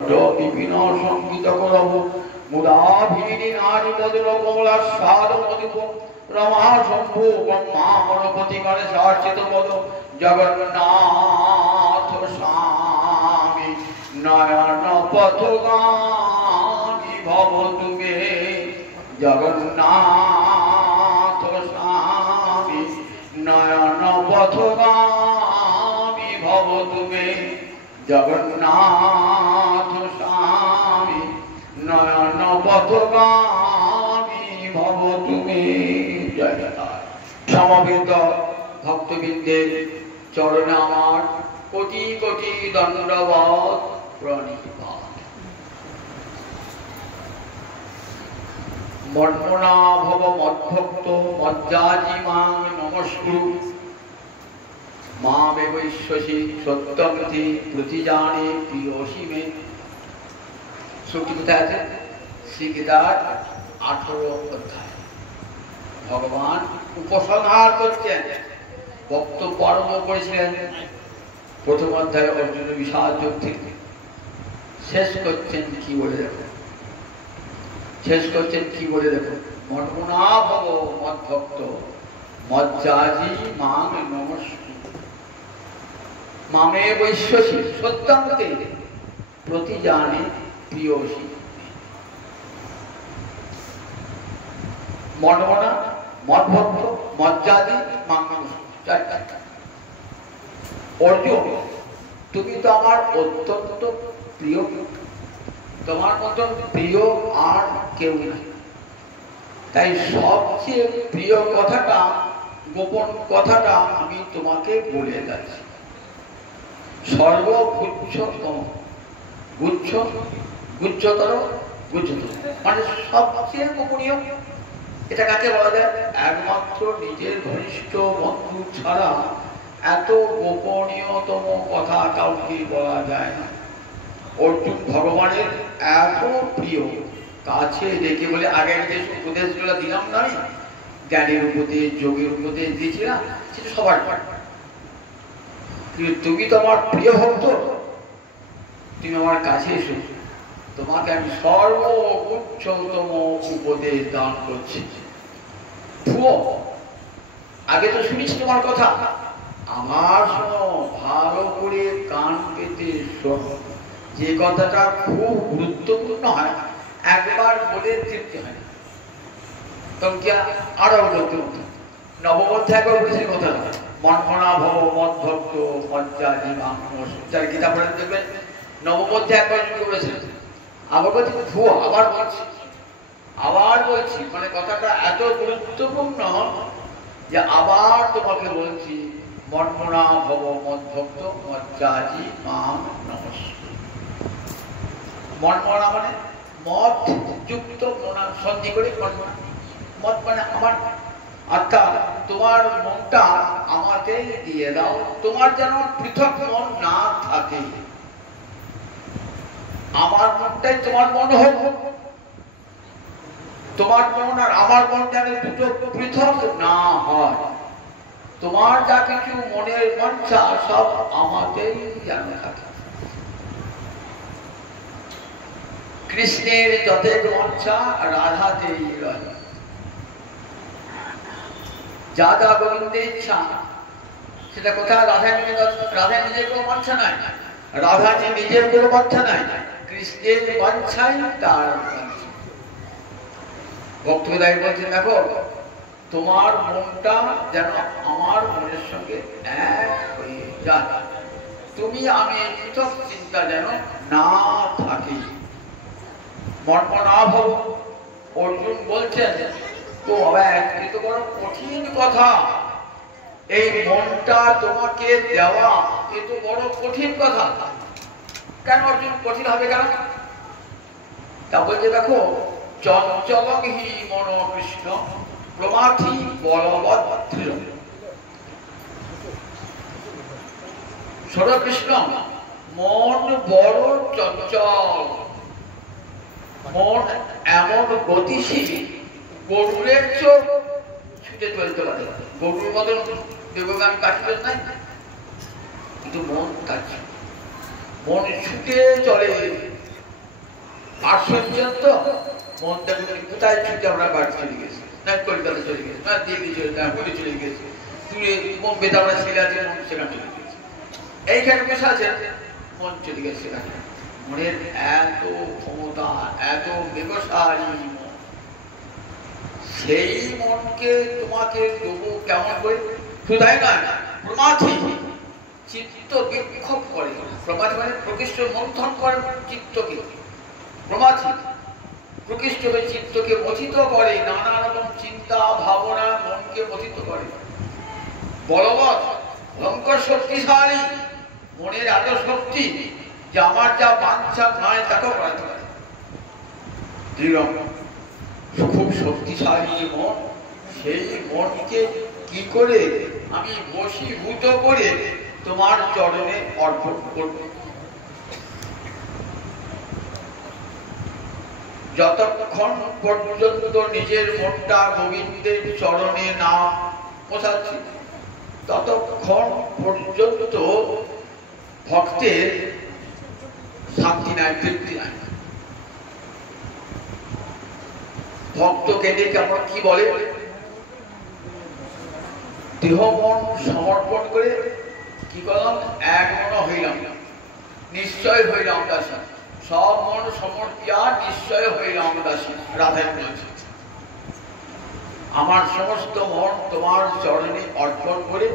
বিভিন্ন সঙ্গীত করব মুদাভিনী নারী মধুর কমলা সাদ মধুপ রমা শম্ভু ব্রহ্মা গণপতি করে সার্চিত পদ জগন্নাথ স্বামী নয়ন পথগামী ভব তুমি জগন্নাথ স্বামী নয়ন পথগামী ভব তুমি জগন্নাথ স্বামী নয়ন পথগামী ভব তুমি। সমবেত ভক্তবৃন্দের চরণে আমার কোটি কোটি দণ্ডবত প্রণিপাত। বর্ণনা ভব মদ্ভক্ত মজ্জাজি মাং নমস্কুরু মামে বৈশ্বসী সত্যমতি প্রতিজানে প্রিয়সী মে। শ্লোকটি কোথায় আছে? শ্রীগীতার 18 অধ্যায়। ভগবান উপসংহার করছেন, বক্তব্য আরম্ভ করেছিলেন প্রথম অধ্যায় অর্জুনের বিষাদ যোগ থেকে। শেষ করছেন কি বলে দেখো, শেষ করছেন কি বলে দেখো, মন্মনা ভব মদ্ভক্ত মজ্জাজি মাং নমস্কুরু মামে বৈশ্বসী সত্যমতে প্রতিজানে প্রিয়সী। মন্মনা মদ্ভক্ত মজ্জাজি মাং নমস্কুরু। অর্জুন, তুমি তো আমার অত্যন্ত প্রিয়, তোমার মতন প্রিয় আর কেউ নাই। তাই সবচেয়ে প্রিয় কথাটা, গোপন কথাটা আমি তোমাকে বলে যাচ্ছি। সর্বগুচ্ছতম গুচ্ছ গুচ্ছতর গুচ্ছতর মানে সবচেয়ে গোপনীয়। এটা কাকে বলা যায়? একমাত্র নিজের ঘনিষ্ঠ বন্ধু ছাড়া এত গোপনীয়তম কথা কাউকে বলা যায় না। অর্জুন ভগবানের এত প্রিয়, কাছে দেখে বলে আগে যে উপদেশগুলো দিলাম না, জ্ঞানের উপদেশ যোগের উপদেশ দিয়েছিলাম, সেটা সবার পাঠ। তুমি তো আমার প্রিয় ভক্ত, তুমি আমার কাছে এসো, তোমাকে আমি সর্বোচ্চতম উপদেশ দান করছি। আগে তো শুনিস তোমার কথা, আমার শোনো, ভালো করে কান পেতে শোনো। যে কথাটা খুব গুরুত্বপূর্ণ হয়, একবার বলে তৃপ্তি হয় না, তখন কি আরো গুরুত্বপূর্ণ। নবম অধ্যায় একবার বলেছি কথা, মন্মনা ভব মদ্ভক্ত মজ্জাজি মাং নমস্কুরু। যারা গীতা পড়েন দেখবেন নবম অধ্যায় একবার বলেছেন, আবার বলছি ভুয়ো, আবার বলছি, মানে কথাটা এত গুরুত্বপূর্ণ যে আবার তোমাকে বলছি, মন্মনা ভব মদ্ভক্ত মজ্জাজি মাং নমস্কুরু। মন্মনা মানে মদ যুক্ত মনা, সন্ধি করে মন্মনা। মদ মানে আমার আত্মা, তোমার মনটা আমাকে দিয়ে দাও, তোমার যেন পৃথক মন না থাকে, আমার মনটাই তোমার মন হোক, তোমার মন আর আমার মন যেন দুটো পৃথক না হয়, তোমার যা কিছু মনের বাঞ্ছা সব আমাকেই যেন থাকে। কৃষ্ণের যতেক বাঞ্ছা রাধাতেই রয়, যা যা গোবিন্দের ইচ্ছা সেটা কোথায়? রাধা নিজের কোনো বাঞ্ছা নাই, রাধা নিজের কোনো বাঞ্ছা নাই, কৃষ্ণের বাঞ্ছাই তার বাঞ্ছা। ভক্তবিদায় বলছেন, দেখো তোমার মনটা যেন আমার মনের সঙ্গে এক হয়ে যায়, তুমি আমি পৃথক চিন্তা যেন না থাকি। মন্মনা ভব। অর্জুন বলছেন, তো এ তো বড় কঠিন কথা, এই মনটা তোমাকে দেওয়া এ তো বড় কঠিন কথা। কেন অর্জুন কঠিন হবে কেন? তা বলছে, দেখো চঞ্চলং হি মন কৃষ্ণ প্রমাথি বলবদ্দৃঢ়। শোনো কৃষ্ণ, মন বড় চঞ্চল, মন এমন গতিশীল, গরুরের চোখ ছুটে চলতে পারে, গরুর মতন দেবগামী কাঠিবেন নাই, কিন্তু মন তার মন ছুটে চলে 800 তো মন দেখবেন কোথায় ছুটে আমরা বাড়ি চলে গেছি, না কলকাতা চলে গেছি, না দিল্লি চলে না পুরী চলে গেছি, দূরে বোম্বে আমরা ছেলে আছে মন সেখানে চলে গেছি, এইখানে বসে আছে মন চলে গেছে সেখানে। মনের এত ক্ষমতা, এত ব্যবসায়ী মন, সেই মনকে তোমাকে দেবো কেমন করে? শুধাই নয়, প্রমাথি চিত্ত বিক্ষোভ করে। প্রমাথি মানে প্রকৃষ্ট মন্থন করে চিত্তকে। প্রমাথি প্রকৃষ্ট হয়ে চিত্তকে মথিত করে, নানা রকম চিন্তা ভাবনা মনকে মথিত করে। বলবৎ ভয়ঙ্কর শক্তিশালী মনের এত শক্তি যে আমার যা বাঞ্ছা নয় তাকেও করাতে পারে। দৃঢ় খুব শক্তিশালী যে মন, সেই মনকে কি করে আমি বশীভূত করে তোমার চরণে অর্পণ করব। যতক্ষণ পর্যন্ত নিজের মনটা গোবিন্দের চরণে না পৌঁছাচ্ছি, ততক্ষণ পর্যন্ত ভক্তের শান্তি নাই, তৃপ্তি নাই। ভক্তকে দেখে আমরা কি বলে? দেহ মন সমর্পণ করে কি করলাম? এক মন হইলাম, নিশ্চয় হইলাম দাসী। সব মন সমর্পিয়া নিশ্চয় হইলাম দাসী। রাধায় বলেছে আমার সমস্ত মন তোমার চরণে অর্পণ করে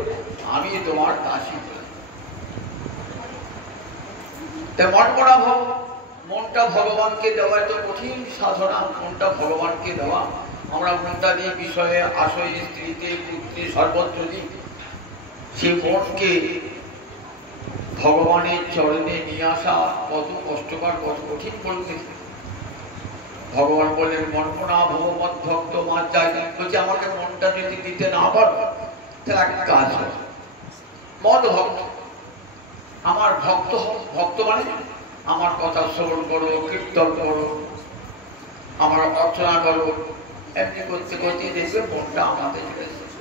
আমি তোমার দাসী। মন করা ভাব, মনটা ভগবানকে দেওয়া এত কঠিন সাধনা। মনটা ভগবানকে দেওয়া, আমরা মনটা দিয়ে বিষয়ে আশয়ে স্ত্রীতে পুত্রে সর্বত্র দিই। সেই মনকে ভগবানের চরণে নিয়ে আসা কত কষ্টকর, কত কঠিন বলতে। ভগবান বললেন মনপনা ভগবত ভক্ত মার যায়। বলছে আমাকে মনটা যদি দিতে না পারো তাহলে একটা কাজ হয়, মদ ভক্ত আমার ভক্ত। ভক্ত মানে আমার কথা শ্রবণ করো, কীর্তন করো, আমার অর্চনা করো। এমনি করতে করতে দেখবে মনটা আমাদের চলে এসেছে।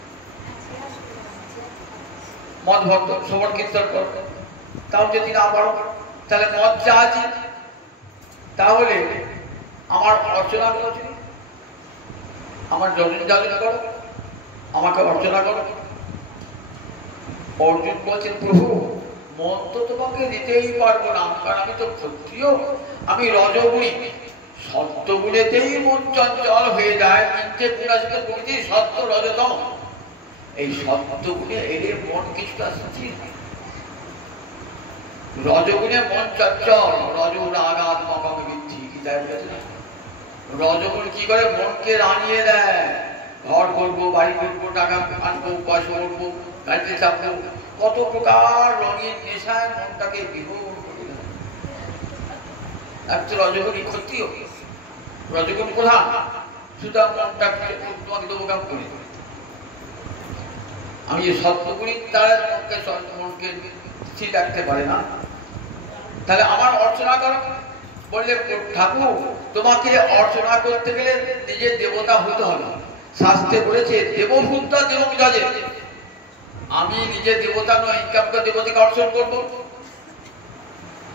মদ ভক্ত শ্রবণ কীর্তন করো, তাও যদি না পারো তাহলে মদ চা আছে, তাহলে আমার অর্চনা করো, আমার যজন যাজন করো, আমাকে অর্চনা করো। অর্জুন বলছেন প্রভু মন তো তোমাকে দিতেই পারবো না, কারণ আমি তো ক্ষত্রিয়, আমি রজগুণী। সত্যগুণেতেই মন চঞ্চল হয়ে যায়, তিনটে গুণ আছে গুণিতে সত্য রজতম। এই সত্যগুণে এলে মন কিছুটা স্থির। রজগুণে মন চঞ্চল, রজ রাগাত্মক বৃদ্ধি। রজগুণ কি করে? মনকে রানিয়ে দেয়। ঘর করবো, বাড়ি করবো, টাকা আনবো, পয়সা করবো, গাড়িতে চাপবো, কত প্রকার রঙের নেশায় মনটাকে বিভোর করে দেয়। একটা রজগুণী ক্ষত্রিয়, রজগুণ প্রধান, সুতরাং মনটাকে তোমাকে দেবো কাম করে। আমি যে সত্যগুণী তারা মনকে স্থির রাখতে পারে না। তাহলে আমার অর্চনা করো। বললে ঠাকুর তোমাকে অর্চনা করতে গেলে নিজের দেবতা হতে হবে। শাস্ত্রে বলেছে দেবভূতা দেবক যাজে। আমি নিজে দেবতা নই, কেমন দেবতাকে অর্চন করবো?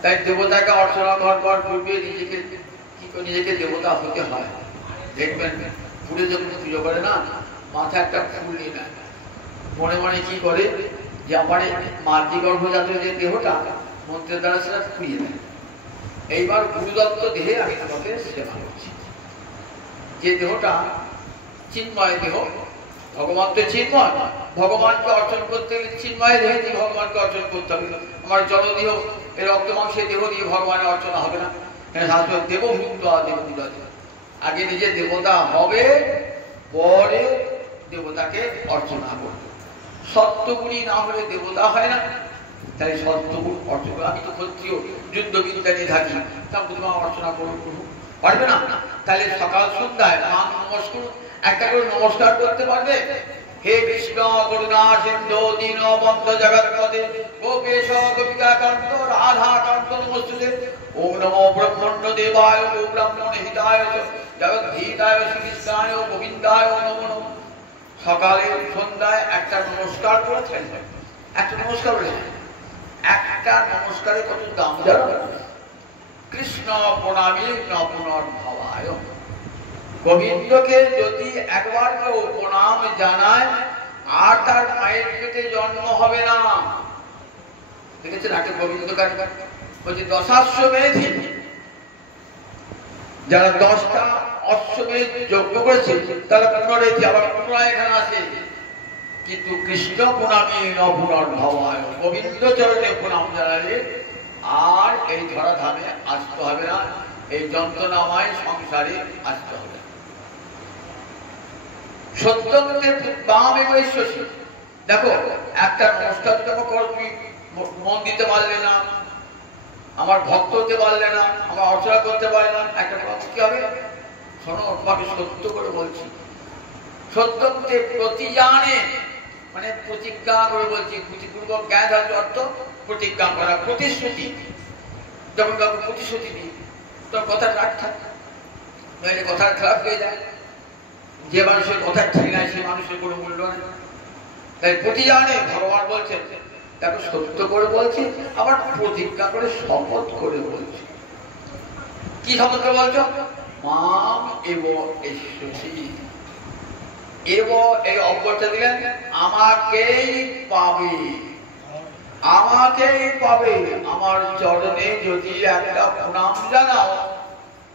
তাই দেবতাকে অর্চনা করবার পূর্বে নিজেকে কি করে নিজেকে দেবতা হতে হয়। দেখবেন পুরে যখন পুজো করে না, মাথা একটা ফুল নিয়ে নেয়, মনে মনে কি করে যে আমার মাতৃ গর্ভজাত যে দেহটা মন্ত্রের দ্বারা সেটা ফুরিয়ে দেয়। এইবার গুরুদত্ত দেহে আমি তোমাকে সেবা করছি। যে দেহটা চিন্ময় দেহ, ভগবান তো চিন্ময়, ভগবানকে অর্চন করতে গেলে চিন্ময় দেহে দিয়ে ভগবানকে অর্চন করতে হবে। আমার জলদেহ এই রক্ত মাংসের দেহ দিয়ে ভগবানের অর্চনা হবে না। শাস্ত্র দেবভূত দেবভূত, আগে নিজে দেবতা হবে, পরে দেবতাকে অর্চনা করবে। সত্যগুণী না হলে দেবতা হয় না। তাই সত্যগুণ অর্চনা। আমি তো ক্ষত্রিয়, যুদ্ধবিদ্যা নিয়ে থাকি, তারপর তোমার অর্চনা করবো, পারবে না। তাহলে সকাল সন্ধ্যায় নাম নমস্কার একটা করে নমস্কার করতে পারবে। হে কৃষ্ণ করুণা সিন্ধু দীনবন্ধু জগৎপতে গোপেশ গোপিকা কান্ত রাধা কান্ত নমস্তুতে। ওম নমো ব্রহ্মণ্য দেবায় ও ব্রাহ্মণ হিতায় জগদ্ধিতায় শ্রীকৃষ্ণায় গোবিন্দায় নমো নমঃ। সকালে সন্ধ্যায় একটা নমস্কার করে থাকবে। একটা নমস্কার বলে একটা নমস্কারে কত দাম জানো? কৃষ্ণ প্রণামী ন পুনর্ভবায়। গোবিন্দকে যদি একবার কেউ প্রণাম জানায় আর তার মায়ের পেটে জন্ম হবে না। দেখেছেন একটা গোবিন্দ গান বলছে দশাশ্বমেধি, যারা 10টা অশ্বমেধ যজ্ঞ করেছে তারা পুনরেধি আবার পুনরায় এখানে আসে। কিন্তু কৃষ্ণ প্রণামী ন পুনর্ভবায়, গোবিন্দ চরণে প্রণাম জানালে আর এই ধরাধামে আসতে হবে না, এই যন্ত্রণাময় সংসারে আসতে হবে। সত্যমতে বামে বৈশ্বসী, দেখো একটা নমস্কার যখন করো তুমি মন দিতে পারলে না, আমার ভক্ত হতে পারলে না, আমার অর্চনা করতে পারলে না, একটা কি হবে? শোনো, তোমাকে সত্য করে বলছি, সত্যমতে প্রতিজানে মানে প্রতিজ্ঞা করে বলছি, প্রতিপূর্বক জ্ঞান ধার্য অর্থ প্রতিজ্ঞা করা, প্রতিশ্রুতি। যখন কাউকে প্রতিশ্রুতি দিই তোর কথা রাখ থাকে, নইলে কথার খারাপ হয়ে যায়। যে মানুষের কথা ঠিক নাই সে মানুষের কোনো মূল্য নেই। তাই প্রতিজানে ভগবান বলছেন, দেখো সত্য করে বলছি, আবার প্রতিজ্ঞা করে শপথ করে বলছি। কি শপথ করে বলছো? মাম এব এশ্বসী, এব এই অব্যয়টা দিলেন, আমাকেই পাবে, আমাকেই পাবে। আমার চরণে যদি একটা প্রণাম জানাও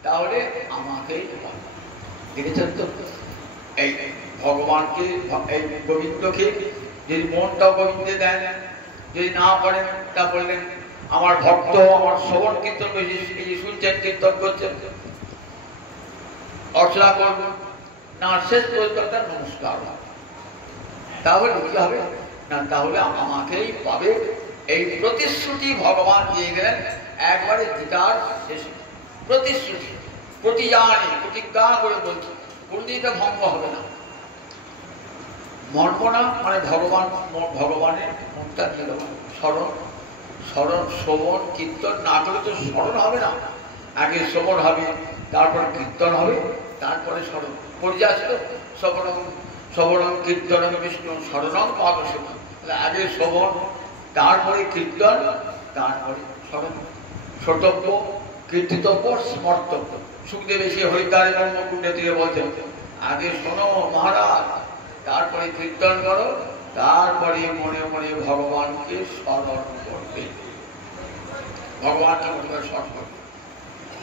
তাহলে আমাকেই পাবে। দেখেছেন তো এই ভগবানকে, এই গোবিন্দকে যদি মনটাও গোবিন্দে দেন, যদি না পড়েন তা বললেন আমার ভক্ত আমার শ্রবণ কীর্তন শুনছেন, কীর্তন করছেন, অর্চনা করবো না, শেষ পর্যন্ত নমস্কার, তাহলে কি হবে না, তাহলে আমাকেই পাবে। এই প্রতিশ্রুতি ভগবান দিয়ে গেলেন একবারে গীতার শেষে। প্রতিশ্রুতি, প্রতিজানে, প্রতিজ্ঞা করে বলছি, কোনদিনটা ভঙ্গ হবে না। মর্ম না মানে ভগবান, ভগবানের মনটা দিয়ে দেবো। স্মরণ, স্মরণ, শ্রবণ কীর্তন না করলে তো স্মরণ হবে না। আগে শ্রবণ হবে, তারপর কীর্তন হবে, তারপরে স্মরণ। পরিযাস তো শ্রবণং শ্রবণং কীর্তনং বিষ্ণু স্মরণং পাদসেবা, আগে শ্রবণ, তারপরে কীর্তন, তারপরে স্মরণ। শ্রোতব্য, কীর্তিতব্য, স্মর্তব্য। সুখদেব এসে হরিদ্বারে ব্রহ্মকুণ্ডে দিয়ে বলছেন, আগে শোনো মহারাজ, তারপরে কীর্তন করো, তারপরে মনে মনে ভগবানকে স্মরণ করবে, ভগবানকে মনে করে স্মরণ করবে।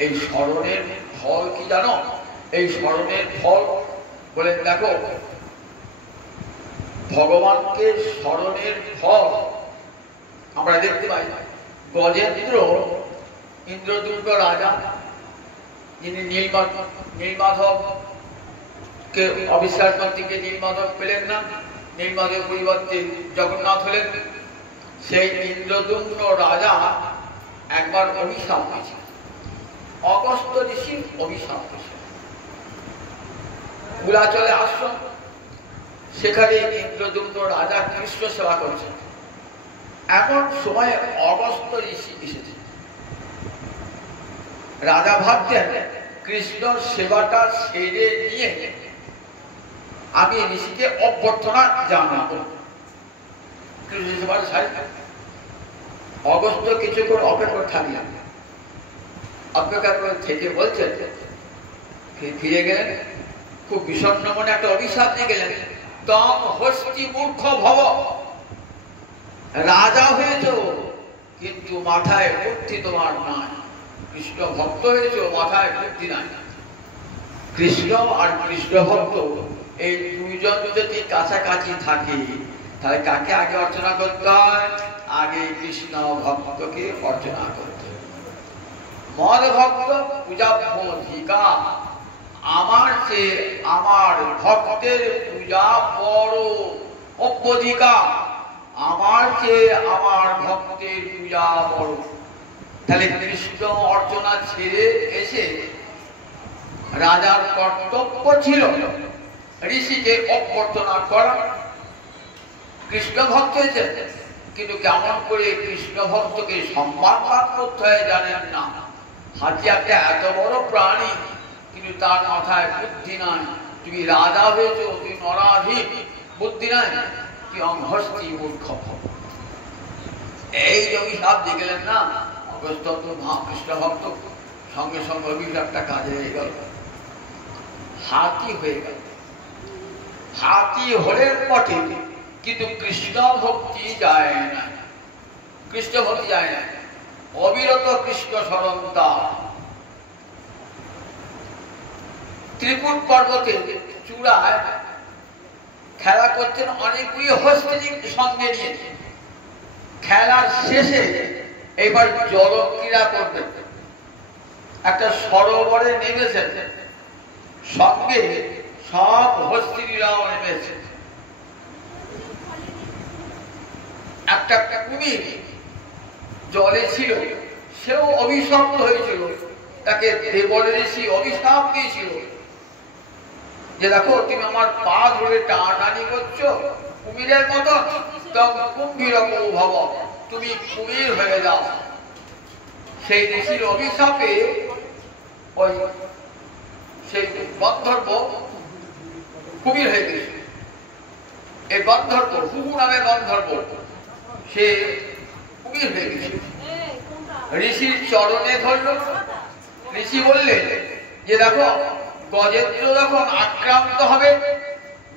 এই স্মরণের ফল কি জানো? এই স্মরণের ফল বলে দেখো, ভগবানকে স্মরণের ফল আমরা দেখতে পাই। গজেন্দ্র ইন্দ্রদুম্ন রাজা, যিনি নীলমাধবকে অবিশ্বাস করতে নীলমাধব পেলেন না, নীলমাধবের পরিবর্তে জগন্নাথ হলেন। সেই ইন্দ্রদুম্ন রাজা একবার অভিশাপ পেয়েছে, অগস্ত্য ঋষির অভিশাপ পেয়েছে। মূলাচলে আশ্রম, সেখানে ইন্দ্রদুম্ন রাজা কৃষ্ণ সেবা করছেন। এমন সময় অগস্ত্য ঋষি এসেছে। রাজা ভাবছেন কৃষ্ণ সেবাটা সেরে নিয়ে আমি ঋষিকে অভ্যর্থনা জানাবো। কৃষ্ণ সেবার সারি অগস্ত্য কিছুক্ষণ অপেক্ষা থাকলেন, অপেক্ষা করে থেকে বলছেন, ফিরে গেলেন খুব বিষণ্ণ মনে, একটা অভিশাপ নিয়ে গেলেন। তম হস্তি মূর্খ ভব, রাজা হয়েছ কিন্তু মাথায় বুদ্ধি তোমার নাই। কৃষ্ণ ভক্ত হয়েছ, মাথায় বুদ্ধি নাই। কৃষ্ণ আর কৃষ্ণ ভক্ত এই দুইজন যদি কাছাকাছি থাকে তাহলে কাকে আগে অর্চনা করতে হয়? আগে কৃষ্ণ ভক্তকে অর্চনা করতে হয়। মদ ভক্ত পূজা অধিকা, আমার চেয়ে আমার ভক্তের পূজা বড় অধিকা, আমার চেয়ে আমার ভক্তের পূজা বড়। তাহলে কৃষ্ণ অর্চনা ছেড়ে এসে রাজার কর্তব্য ছিল ঋষিকে অভ্যর্থনা করা। কৃষ্ণ ভক্ত হয়েছে কিন্তু কেমন করে কৃষ্ণ ভক্তকে সম্মান করতে হয় জানেন না। হাতি একটা এত বড় প্রাণী কিন্তু তার মাথায় বুদ্ধি নাই। তুমি রাজা হয়েছ, তুমি নরাধীন, বুদ্ধি নাই, কি অহস্তি মূর্খ। এই অভিশাপ দিয়ে গেলেন না অগস্ত্য কৃষ্ণ ভক্ত। সঙ্গে সঙ্গে অভিশাপটা কাজে হয়ে গেল, হাতি হয়ে গেল। হাতি হলেন বটে, কিন্তু কৃষ্ণ ভক্তি যায় না, কৃষ্ণ ভক্তি যায় না। অবিরত কৃষ্ণ স্মরণ তার। ত্রিকুট পর্বতে চূড়ায় খেলা করছেন অনেকগুলি হস্তিনী সঙ্গে নিয়ে। খেলার শেষে এইবার জল ক্রীড়া করবেন, একটা সরোবরে নেমেছেন, সঙ্গে সব হস্তিনীরাও নেমেছে। একটা কুমির জলে ছিল, সেও অভিশপ্ত হয়েছিল, তাকে দেবল ঋষি অভিশাপ দিয়েছিল যে দেখো তুমি আমার পা ধরে টানাটানি করছো কুমিরের মতন, কুম্ভীর ভব, তুমি কুমির হয়ে যাও। সেই ঋষির অভিশাপে ওই সেই গন্ধর্ব কুমির হয়ে গেছে। এই গন্ধর্ব, হুহু নামে গন্ধর্ব, সে কুমির হয়ে গেছে। ঋষির চরণে ধরল। ঋষি বললেন যে দেখো গজেন্দ্র যখন আক্রান্ত হবে,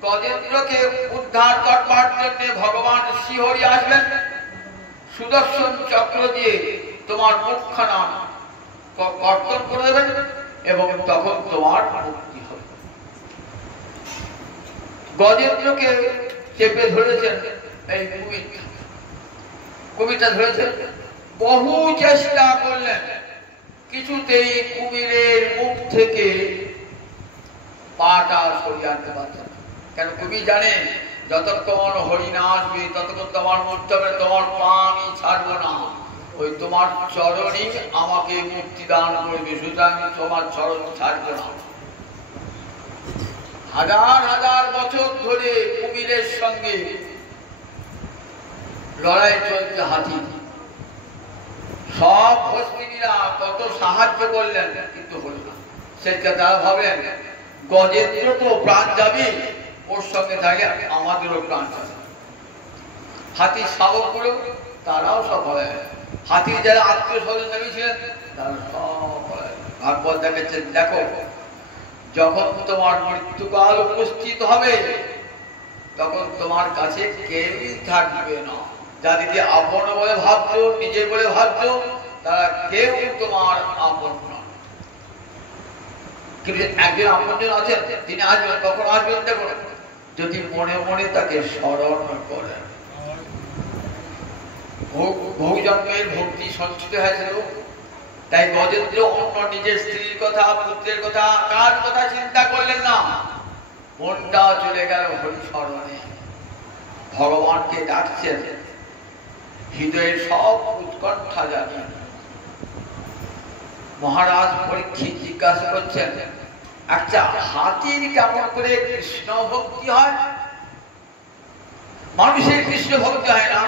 গজেন্দ্রকে উদ্ধার করবার জন্য ভগবান শ্রীহরি আসবেন, সুদর্শন চক্র দিয়ে তোমার মুখখানা কর্তন করে দেবেন এবং তখন তোমার মুক্তি হবে। গজেন্দ্রকে চেপে ধরেছেন এই কুমিরটা ধরেছেন। বহু চেষ্টা করলেন, কিছুতেই কুমিরের মুখ থেকে পাটা সরিয়ে আনতে পারছেন। কেন কুমির জানে যতক্ষণ হরিণা আসবে ততক্ষণ তোমার মরতে হবে, তোমার পা আমি ছাড়বো না, ওই তোমার চরণই আমাকে মুক্তি দান করবে, সুতরাং তোমার চরণ ছাড়বো না। হাজার হাজার বছর ধরে কুমিরের সঙ্গে লড়াই চলছে হাতি। সব হস্তিনীরা কত সাহায্য করলেন, কিন্তু হল না। সেটা তারা ভাবলেন গজেন্দ্র তো প্রাণ যাবে, ওর সঙ্গে থাকে আমাদেরও প্রাণ যাবে। হাতির শাবকগুলো তারাও সব হয়, হাতির যারা আত্মীয় স্বজন নেমেছিলেন তারা সব হয়। ভাগবত দেখাচ্ছেন দেখো যখন তোমার মৃত্যুকাল উপস্থিত হবে তখন তোমার কাছে কেউই থাকবে না। যাদেরকে আপন বলে ভাবছো, নিজে বলে ভাবছো, তারা কেউ তোমার আপন নয়। কিন্তু একজন আপনজন আছেন, তিনি আসবেন। কখন আসবেন দেখো, যদি মনে মনে তাকে স্মরণ করেন। বহু জন্মের ভক্তি সঞ্চিত হয়েছিল, তাই গজেন্দ্র অন্য নিজের স্ত্রীর কথা, পুত্রের কথা, কার কথা চিন্তা করলেন না, মনটা চলে গেল হরিস্মরণে। ভগবানকে ডাকছেন, হৃদয়ের সব উৎকণ্ঠা জানিয়ে। মহারাজ পরীক্ষিত জিজ্ঞাসা করছেন, আচ্ছা হাতির কেমন করে কৃষ্ণ ভক্তি হয়? মানুষের কৃষ্ণ ভক্তি হয় না,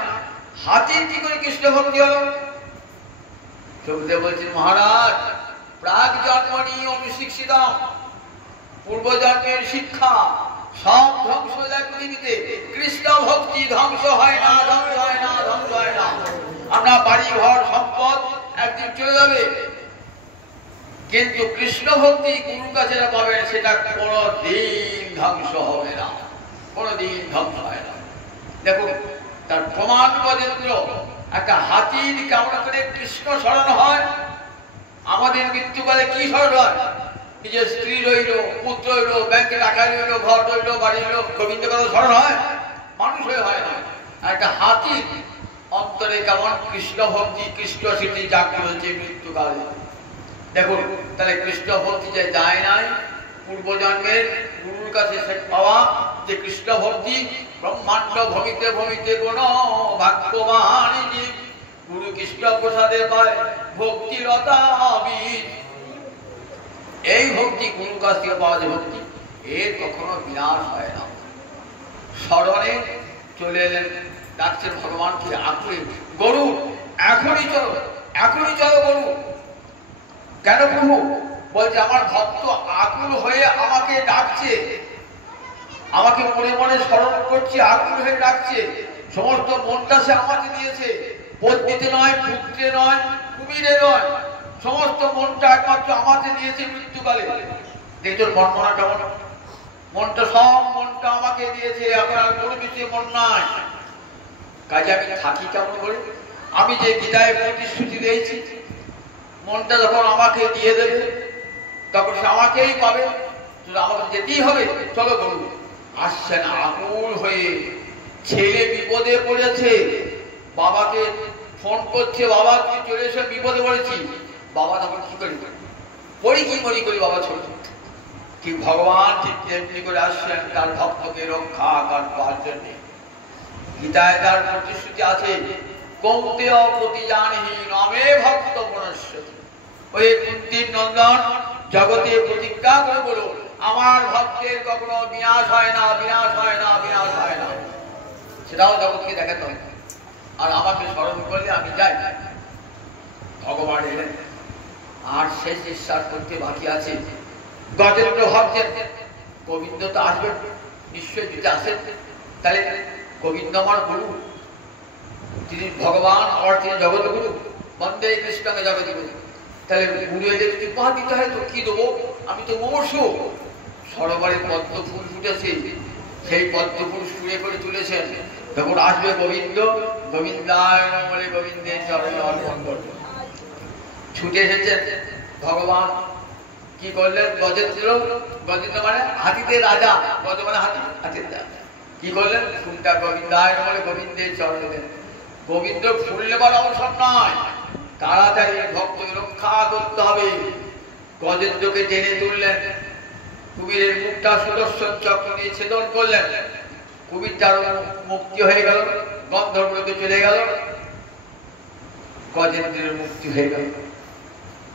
হাতির কি করে কৃষ্ণ ভক্তি হলো? সুখদেব বলছেন মহারাজ প্রাগ জন্মনি অনুশিক্ষিত, পূর্ব জন্মের শিক্ষা সব ধ্বংস হয়ে যায় পৃথিবীতে। কৃষ্ণ ভক্তি ধ্বংস হয় না, ধ্বংস হয় না, ধ্বংস হয় না। আমরা বাড়ি ঘর সম্পদ একদিন চলে যাবে, কিন্তু কৃষ্ণ ভক্তি গুরুর কাছে পাবেন, সেটা কোনদিন ধ্বংস হবে না, কোনদিন ধ্বংস হয় না। দেখুন তার প্রমাণ গজেন্দ্র। একটা হাতির কেমন করে কৃষ্ণ স্মরণ হয়? আমাদের মৃত্যুকালে কি স্মরণ হয়? নিজের স্ত্রী রইল, পুত্র রইল, ব্যাংকে টাকা রইল, ঘর রইল, বাড়ি রইল, গোবিন্দ কথা স্মরণ হয়? মানুষ হয়ে হয় না। আর একটা হাতির অন্তরে কেমন কৃষ্ণ ভক্তি, কৃষ্ণ স্মৃতি জাগ্রত হয়েছে মৃত্যুকালে। দেখুন তাহলে কৃষ্ণ ভক্তি যে যায় নাই, পূর্বজন্মের গুরুর কাছে সে পাওয়া যে কৃষ্ণ ভক্তি, ব্রহ্মাণ্ড ভমিতে ভমিতে কোন ভাগ্যবান জীব গুরু কৃষ্ণ প্রসাদে পায় ভক্তিরতা বীজ। এই ভক্তি গুরুর কাছ থেকে পাওয়া যে ভক্তি, এর কখনো বিনাশ হয় না। স্মরণে চলে এলেন, ডাকছেন ভগবানকে আকুলে, গরু এখনই চলো, এখনই চলো গরু। কেন প্রভু? বলছে আমার ভক্ত আকুল হয়ে আমাকে ডাকছে, আমাকে মনে মনে স্মরণ করছে, আকুল হয়ে ডাকছে। সমস্ত মনটা সে আমাকে দিয়েছে, পত্নীতে নয়, পুত্রে নয়, কুমিরে নয়, সমস্ত মনটা একমাত্র আমাকে দিয়েছে মৃত্যুকালে। দেখুন বর্ণনা কেমন, মনটা সব মনটা আমাকে দিয়েছে, এখন আর কোনো কিছু মন নাই। কাজে আমি থাকি কেমন করে? আমি যে গীতায় প্রতিশ্রুতি দিয়েছি, মনটা যখন আমাকে দিয়ে দেবে তখন সে আমাকেই পাবে, আমাকে যেতেই হবে। চলো বলুন, আসছেন আকুল হয়ে, ছেলে বিপদে পড়েছে, বাবাকে ফোন করছে, বাবা তুই চলে এসে বিপদে পড়েছি। বাবা তখন কি করি, পড়ি কি মরি করি, বাবা ছোট। ঠিক ভগবান ঠিক তেমনি করে আসছেন তার ভক্তকে রক্ষা করবার জন্য। গীতায় তার প্রতিশ্রুতি আছে, কৌন্তেয় প্রতিজানহি নামে ভক্ত মনুষ্যতি। ওই কুন্তীর নন্দন জগতে প্রতিজ্ঞা করে বলো, আমার ভক্তের কখনো বিনাশ হয় না, বিনাশ হয় না, বিনাশ হয় না। সেটাও জগৎকে দেখাতে হবে। আর আমাকে স্মরণ করলে আমি যাই। ভগবান এলেন, আর শেষ নিঃশ্বাস করতে বাকি আছে। গজেন্দ্র ভাবছেন গোবিন্দ তো আসবেন, নিশ্চয়ই যদি আসেন তাহলে গোবিন্দ আমার গুরু, তিনি ভগবান আর তিনি জগৎ গুরু, বন্দে কৃষ্ণকে জগৎ গুরু। তাহলে গুরু এদের কৃপা দিতে হয় তো কি দেবো, আমি তো মুমূর্ষু। সরোবরে পদ্ম ফুল ফুটেছে, সেই পদ্ম ফুল শুয়ে করে তুলেছেন। তখন আসবে গোবিন্দ, গোবিন্দায় বলে গোবিন্দের চরণে অর্পণ করবে। ছুটে এসেছেন ভগবান, কি করলেন? গজেন্দ্র, গজেন্দ্র মানে হাতিদের রাজা, গজ মানে হাতি, হাতির রাজা। কি করলেন? ফুলটা গোবিন্দায় বলে গোবিন্দের চরণে দেন। গোবিন্দ ফুল নেবার অবসর নয়, তাড়াতাড়ি ভক্তকে রক্ষা করতে হবে। গজেন্দ্রকে টেনে তুললেন, কুবীরের মুখটা সুদর্শন চক্র দিয়ে ছেদন করলেন। কুবীরটার মুক্তি হয়ে গেল, গন্ধর্বলোকে চলে গেল, গজেন্দ্রের মুক্তি হয়ে গেল।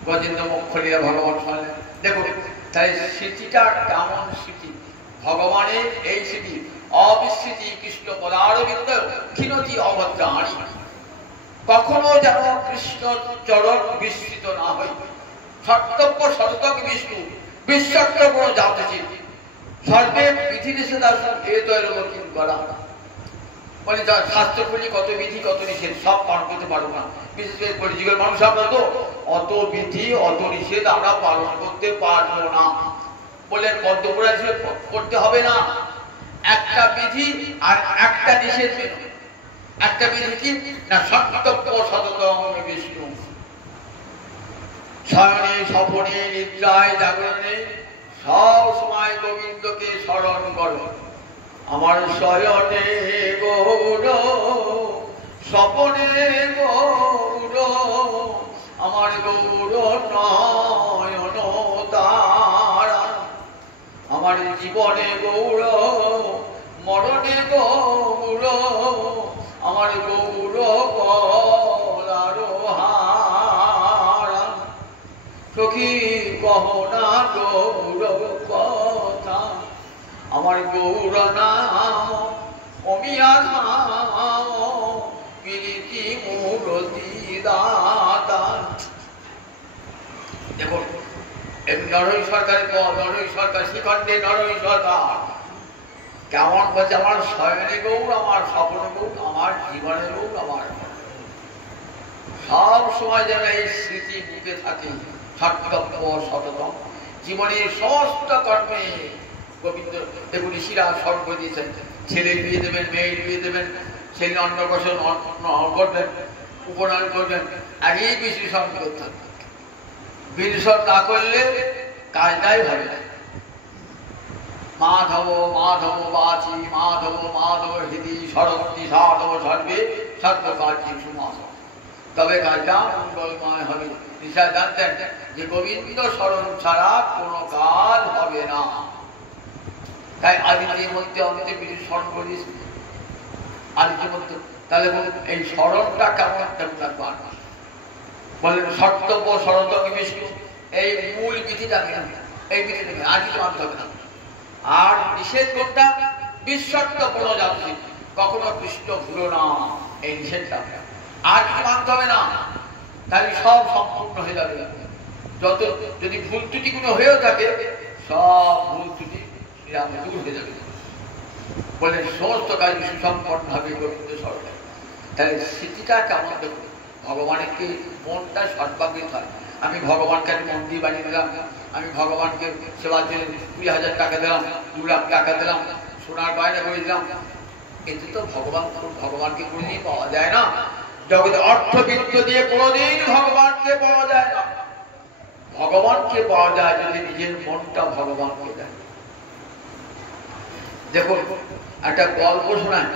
গজেন্দ্র মুখ খুলিয়া ভগবান শুনলেন। দেখুন তাই স্মৃতিটা কেমন স্মৃতি, ভগবানের এই স্মৃতি। অবিস্মৃতি কৃষ্ণ পদারবিন্দ ক্ষীণতি অভদ্রাণী। কখনো যেন কৃষ্ণ চরণ বিস্মৃত না হয়। সর্তব্য সর্তক বিষ্ণু বিশ্বক্ত কোনো যাতেছি সর্বে বিধি নিষেধ আসুন এ তৈরবর্তী করা। মানে শাস্ত্র পড়ি কত বিধি কত নিষেধ সব পালন করতে পারবো না। বিশেষ করে পরিচিত মানুষ আমরা তো অত বিধি অত নিষেধ আমরা পালন করতে পারবো না। বললেন পদ্মপুরা করতে হবে না, একটা বিধি আর একটা নিষেধ মেন। একটা বিধি কি না, সত্যব্য সততম বিষ্ণু। শয়নে স্বপনে নিদ্রায় জাগরণে সব সময় গোবিন্দকে স্মরণ করো। আমার শয়নে গৌর, স্বপনে গৌর, আমার গৌর নয়ন তারা। আমার জীবনে গৌর, মরণে গৌর, আমার গৌর বলারোহারা। সখী কহনা গৌর কথা, আমার গৌর নাম অমিয়া ধাম, বিলিতি মূরতি দাতা। দেখুন নরহরি সরকারের পর, নরহরি সরকার শ্রীখণ্ডে নরহরি সরকার কেমন বলছে, আমার শয়নে গৌর, আমার স্বপ্নে গৌর, আমার জীবনে গৌর, আমার সব সময় যেন এই স্মৃতি বুকে থাকে। সত্যব্য সততম জীবনের সমস্ত কর্মে গোবিন্দ। দেখুন ঋষিরা স্মরণ করে দিয়েছেন, ছেলের বিয়ে দেবেন, মেয়ের বিয়ে দেবেন, ছেলে অন্নপ্রাশন করবেন, উপনয়ন করবেন, আগেই বেশি স্মরণ করতে হবে। বিনসর না করলে কাজটাই হবে না। মাধব মাধব বাচি, মাধব মাধব হৃদি, সরস্বতী সাধব সর্বে সর্বকার্যে সুমাধব। তবে কাজটা মঙ্গলময় হবে। ঋষা জানতেন যে গোবিন্দ স্মরণ ছাড়া কোনো কাজ হবে না। তাই আদিত্যের মধ্যে অন্তে বিশেষ স্মরণ করিস আদিত্যের মধ্যে। তাহলে এই স্মরণটা কেমন রাখবার বলেন, সত্যব্য সরতম বিষ্ণু, এই মূল বিধিটা মেনে, এই বিধিটা মেনে আর কিছু মানতে হবে না। আর নিষেধ কোনটা? বিশ্বক্ত কোনো যাত্রী কখনো কৃষ্ণ ভুলো না, এই নিষেধটা আর কিছু মানতে হবে না। তাহলে সব সম্পূর্ণ হয়ে যাবে। যত যদি ভুল ত্রুটি কোনো হয়েও থাকে, সব ভুল ত্রুটি দূর হয়ে যাবে। বলে সমস্ত কাজ সুসম্পন্ন হবে গোবিন্দ সরকার। তাহলে স্মৃতিটা কেমন দেখুন, ভগবানের কি মনটা সর্বাগ্রিত হয়। আমি ভগবানকে মন্দির বানিয়ে দিলাম, আমি ভগবানকে সেবার জন্য 20,000 টাকা দিলাম, 2 লাখ টাকা দিলাম, সোনার বায়না করে দিলাম। কিন্তু তো ভগবানকে কোনোদিন পাওয়া যায় না। জগতে অর্থবিত্ত দিয়ে কোনোদিন ভগবানকে পাওয়া যায় না। ভগবানকে পাওয়া যায় যদি নিজের মনটা ভগবানকে দেয়। দেখুন একটা গল্প শোনায়,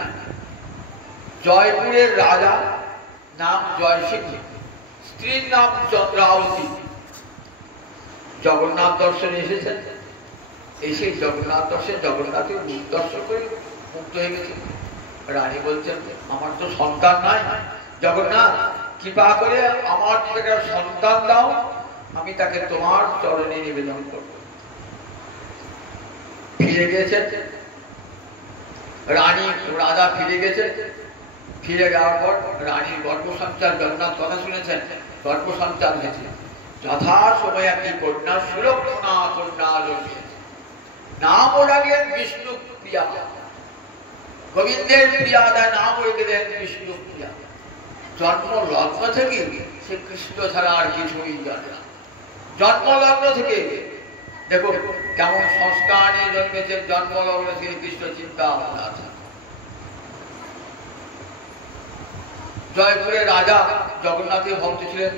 জয়পুরের রাজা নাম জয়সিংহ, স্ত্রীর নাম চন্দ্রাবতী। জগন্নাথ দর্শনে এসেছেন, এসে জগন্নাথ জগন্নাথের মুখ দর্শন করে মুক্ত হয়ে গেছে। রানী বলছেন আমার তো সন্তান নাই, জগন্নাথ কৃপা করে আমার একটা সন্তান দাও, আমি তাকে তোমার চরণে নিবেদন করব। ফিরে গেছেন রানী, রাজা ফিরে গেছেন। ফিরে যাওয়ার পর রানীর গর্ভসঞ্চার, জগন্নাথ কথা শুনেছেন, গর্ভসঞ্চার হয়েছে। যথা সময় একটি কন্যা সুলক্ষণা কন্যা জন্মিয়েছে। নামও রাখলেন বিষ্ণু প্রিয়া, গোবিন্দের প্রিয়া, তার নাম রেখে দেন বিষ্ণু প্রিয়া। জন্মলগ্ন থেকে সে কৃষ্ণ ছাড়া আর কিছুই জানে না। জন্মলগ্ন থেকে দেখুন কেমন সংস্কার নিয়ে জন্মেছে, জন্মলগ্ন থেকে কৃষ্ণ চিন্তা আছে। জয়পুরের রাজা জগন্নাথের ভক্ত ছিলেন,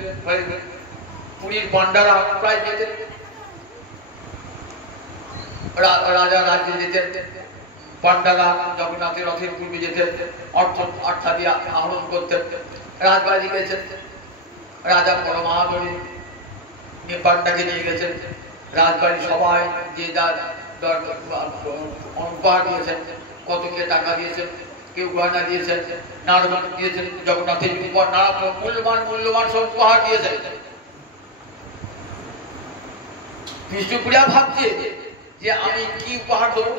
পুরীর পান্ডারা প্রায় যেতেন, রাজা রাজ্যে যেতেন, পান্ডারা জগন্নাথের রথের পূর্বে যেতেন, অর্থ দিয়ে আহরণ করতেন। রাজবাড়ি গেছেন, রাজা পরমাদরে পান্ডাকে নিয়ে গেছেন। রাজবাড়ি সবাই যে যার উপহার দিয়েছেন, কত কে টাকা দিয়েছেন, কেউ গয়না দিয়েছেন, নানা দিয়েছেন, জগন্নাথের উপহার নানা মূল্যবান সব উপহার দিয়েছেন। বিষ্ণুপ্রিয়া ভাবছে যে আমি কি উপহার দেবো,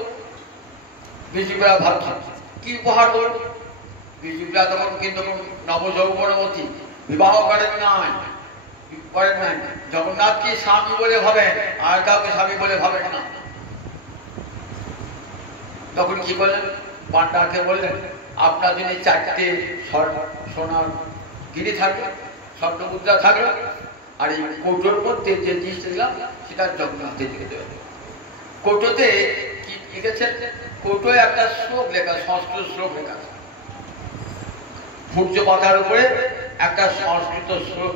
বিষ্ণুপ্রিয়া ভাবছে কি উপহার দেবো। বিষ্ণুপ্রিয়া তখন কিন্তু নবযৌবনবতী, বিবাহ করেন নাই। জগন্নাথকে স্বামী বলে ভাবেন, আর কাউকে স্বামী বলে ভাবেন না। তখন কি বললেন, পান্ডাকে বললেন আপনার জন্য 4টে সোনার গিরি থাকবে, স্বর্ণ মুদ্রা থাকবে, আর এই কৌটোর মধ্যে যে জিনিসটা দিলাম সেটা জগন্নাথের দিকে দেবেন। কৌটোতে কি লিখেছেন, কৌটোয় একটা শ্লোক লেখা, সংস্কৃত শ্লোক লেখা, সূর্য পাতার উপরে একটা সংস্কৃত শ্লোক।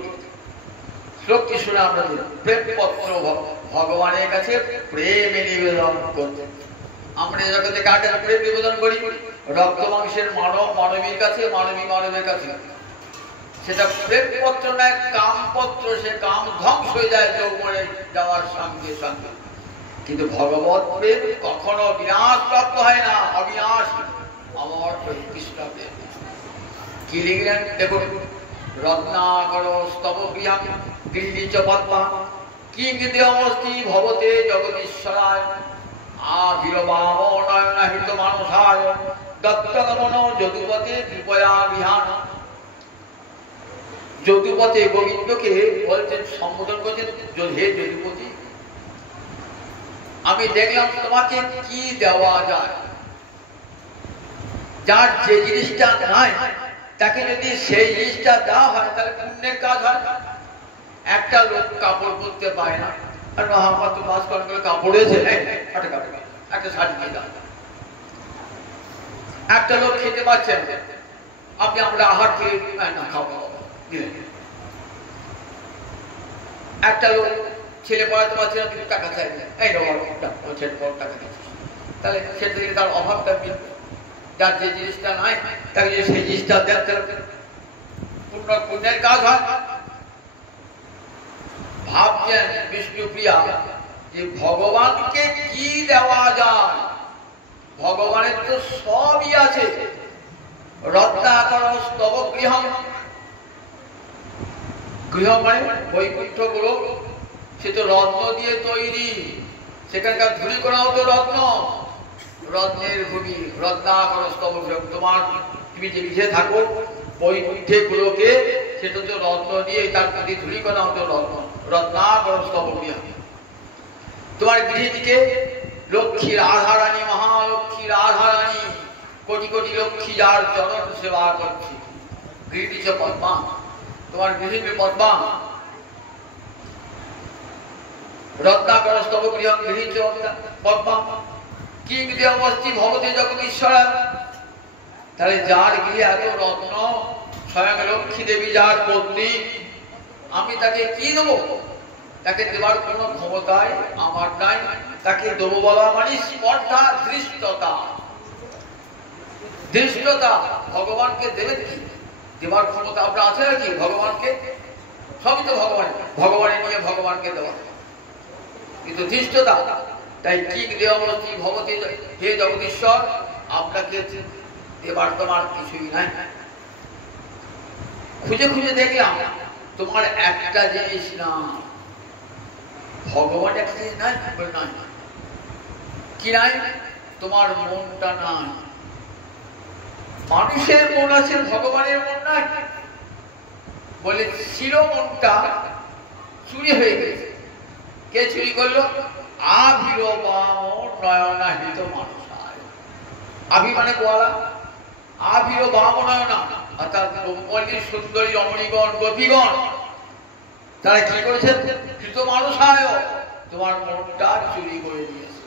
শ্লোকটি শুনে আমরা প্রেম পত্র ভগবানের কাছে প্রেম নিবেদন করতে। আমরা এই জগতে কাকে প্রেম নিবেদন করি, রক্ত মাংসের মানবীর কাছে, মানবের কাছে। সেটা প্রেম পত্র নয়, কাম পত্র। সে কাম ধ্বংস হয়ে যায় যৌবনে যাওয়ার সঙ্গে সঙ্গে। কিন্তু ভগবত প্রেম কখনো বিনাশ প্রাপ্ত হয় না, অবিনাশী অমর কৃষ্ণ প্রেম। কি লিখলেন দেখুন, রত্নাকর স্তব প্রিয়া দিল্লী চ পদ্মা কিং দেবস্তি ভবতে জগদীশ্বরায় আবির্ভাব নয়নাহিত মানসায় দত্তগমন যদুপতে কৃপয়া বিহান। যদুপতি গোবিন্দকে বলছেন, সম্বোধন করছেন, হে যদুপতি, আমি দেখলাম তোমাকে কি দেওয়া যায়। যার যে জিনিসটা নাই তাকে যদি সেই জিনিসটা দেওয়া হয় তাহলে পুণ্যের কাজ হয়। একটা লোক কাপড় পরতে পায় না, আর আমার তো বাস করে কাপড় হয়েছে, একটা শাড়ি দিয়ে দাও। একটা লোক খেতে পাচ্ছেন, আপনি আমরা আহার খেয়ে না খাওয়া। একটা লোক ছেলে পড়াতে পারছে না, কিন্তু টাকা চাইবে, এই ছেলে পড়ার টাকা দিচ্ছে, তাহলে সেটা থেকে তার অভাবটা মিলবে। যার যে জিনিসটা নাই তাকে যদি সেই জিনিসটা দেন তাহলে পুণ্যের কাজ হয়। ভাবছেন বিষ্ণুপ্রিয়া যে ভগবানকে কি দেওয়া যায়। ভগবানের তো সবই আছে। রত্নাকর স্তব গৃহ, গৃহ মানে বৈকুণ্ঠ গুলো, সে তো রত্ন দিয়ে তৈরি। সেখানকার ধূলিকণাও তো রত্ন, রত্নের ভূমি। রত্নাকর স্তব গৃহ, তুমি যে লিখে থাকো বৈকুণ্ঠে গুলোকে, সেটা তো রত্ন দিয়ে, তার প্রতি ধূলিকণাও তো রত্ন। রত্নাকর স্তব গৃহ। তোমার গৃহিণীকে লক্ষ্মী রাধারানী, মহালক্ষ্মী রাধারানী, কোটি কোটি লক্ষ্মী যার চরণ সেবা করছি। গৃহিণী পদ্মা, তোমার গৃহিণী পদ্মা। রত্নাকরস্তব গৃহং গৃহীচ পদ্মা কিং দেবস্তি ভবতে জগদীশ্বরা। তাহলে যার গৃহে এত রত্ন, স্বয়ং লক্ষ্মী দেবী যার পত্নী, আমি তাকে কি দেবো? তাকে দেবার কোনো ক্ষমতায় আমার নাই। তাকে দেবো বলা মানে স্পর্ধা, ধৃষ্টতা। ধৃষ্টতা ভগবানকে দেবেন কি? দেবার ক্ষমতা আপনার আছে নাকি ভগবানকে? সবই তো ভগবানের নিয়ে ভগবানকে দেওয়া, কিন্তু ধৃষ্টতা। তাই কি দেবমূর্তি ভগবতী হে জগদীশ্বর, আপনাকে এবার তোমার কিছুই নাই। খুঁজে খুঁজে দেখলাম তোমার একটা জিনিস না, ভগবান একটা জিনিস নাই। কি নাই? তোমার মনটা নাই। মানুষের মন আছে, ভগবানের মন নাই। বলে ছিল মনটা চুরি হয়ে গেছে। কে চুরি করলো? আবির্বাম নয়নাহিত মানুষায়। আভি মানে গোয়ালা, আবির্বাম নয়না অর্থাৎ ব্রহ্মলী সুন্দরী রমণীগণ গোপীগণ তারা কি করেছেন? কৃত মানুষায় তোমার মনটা চুরি করে দিয়েছে।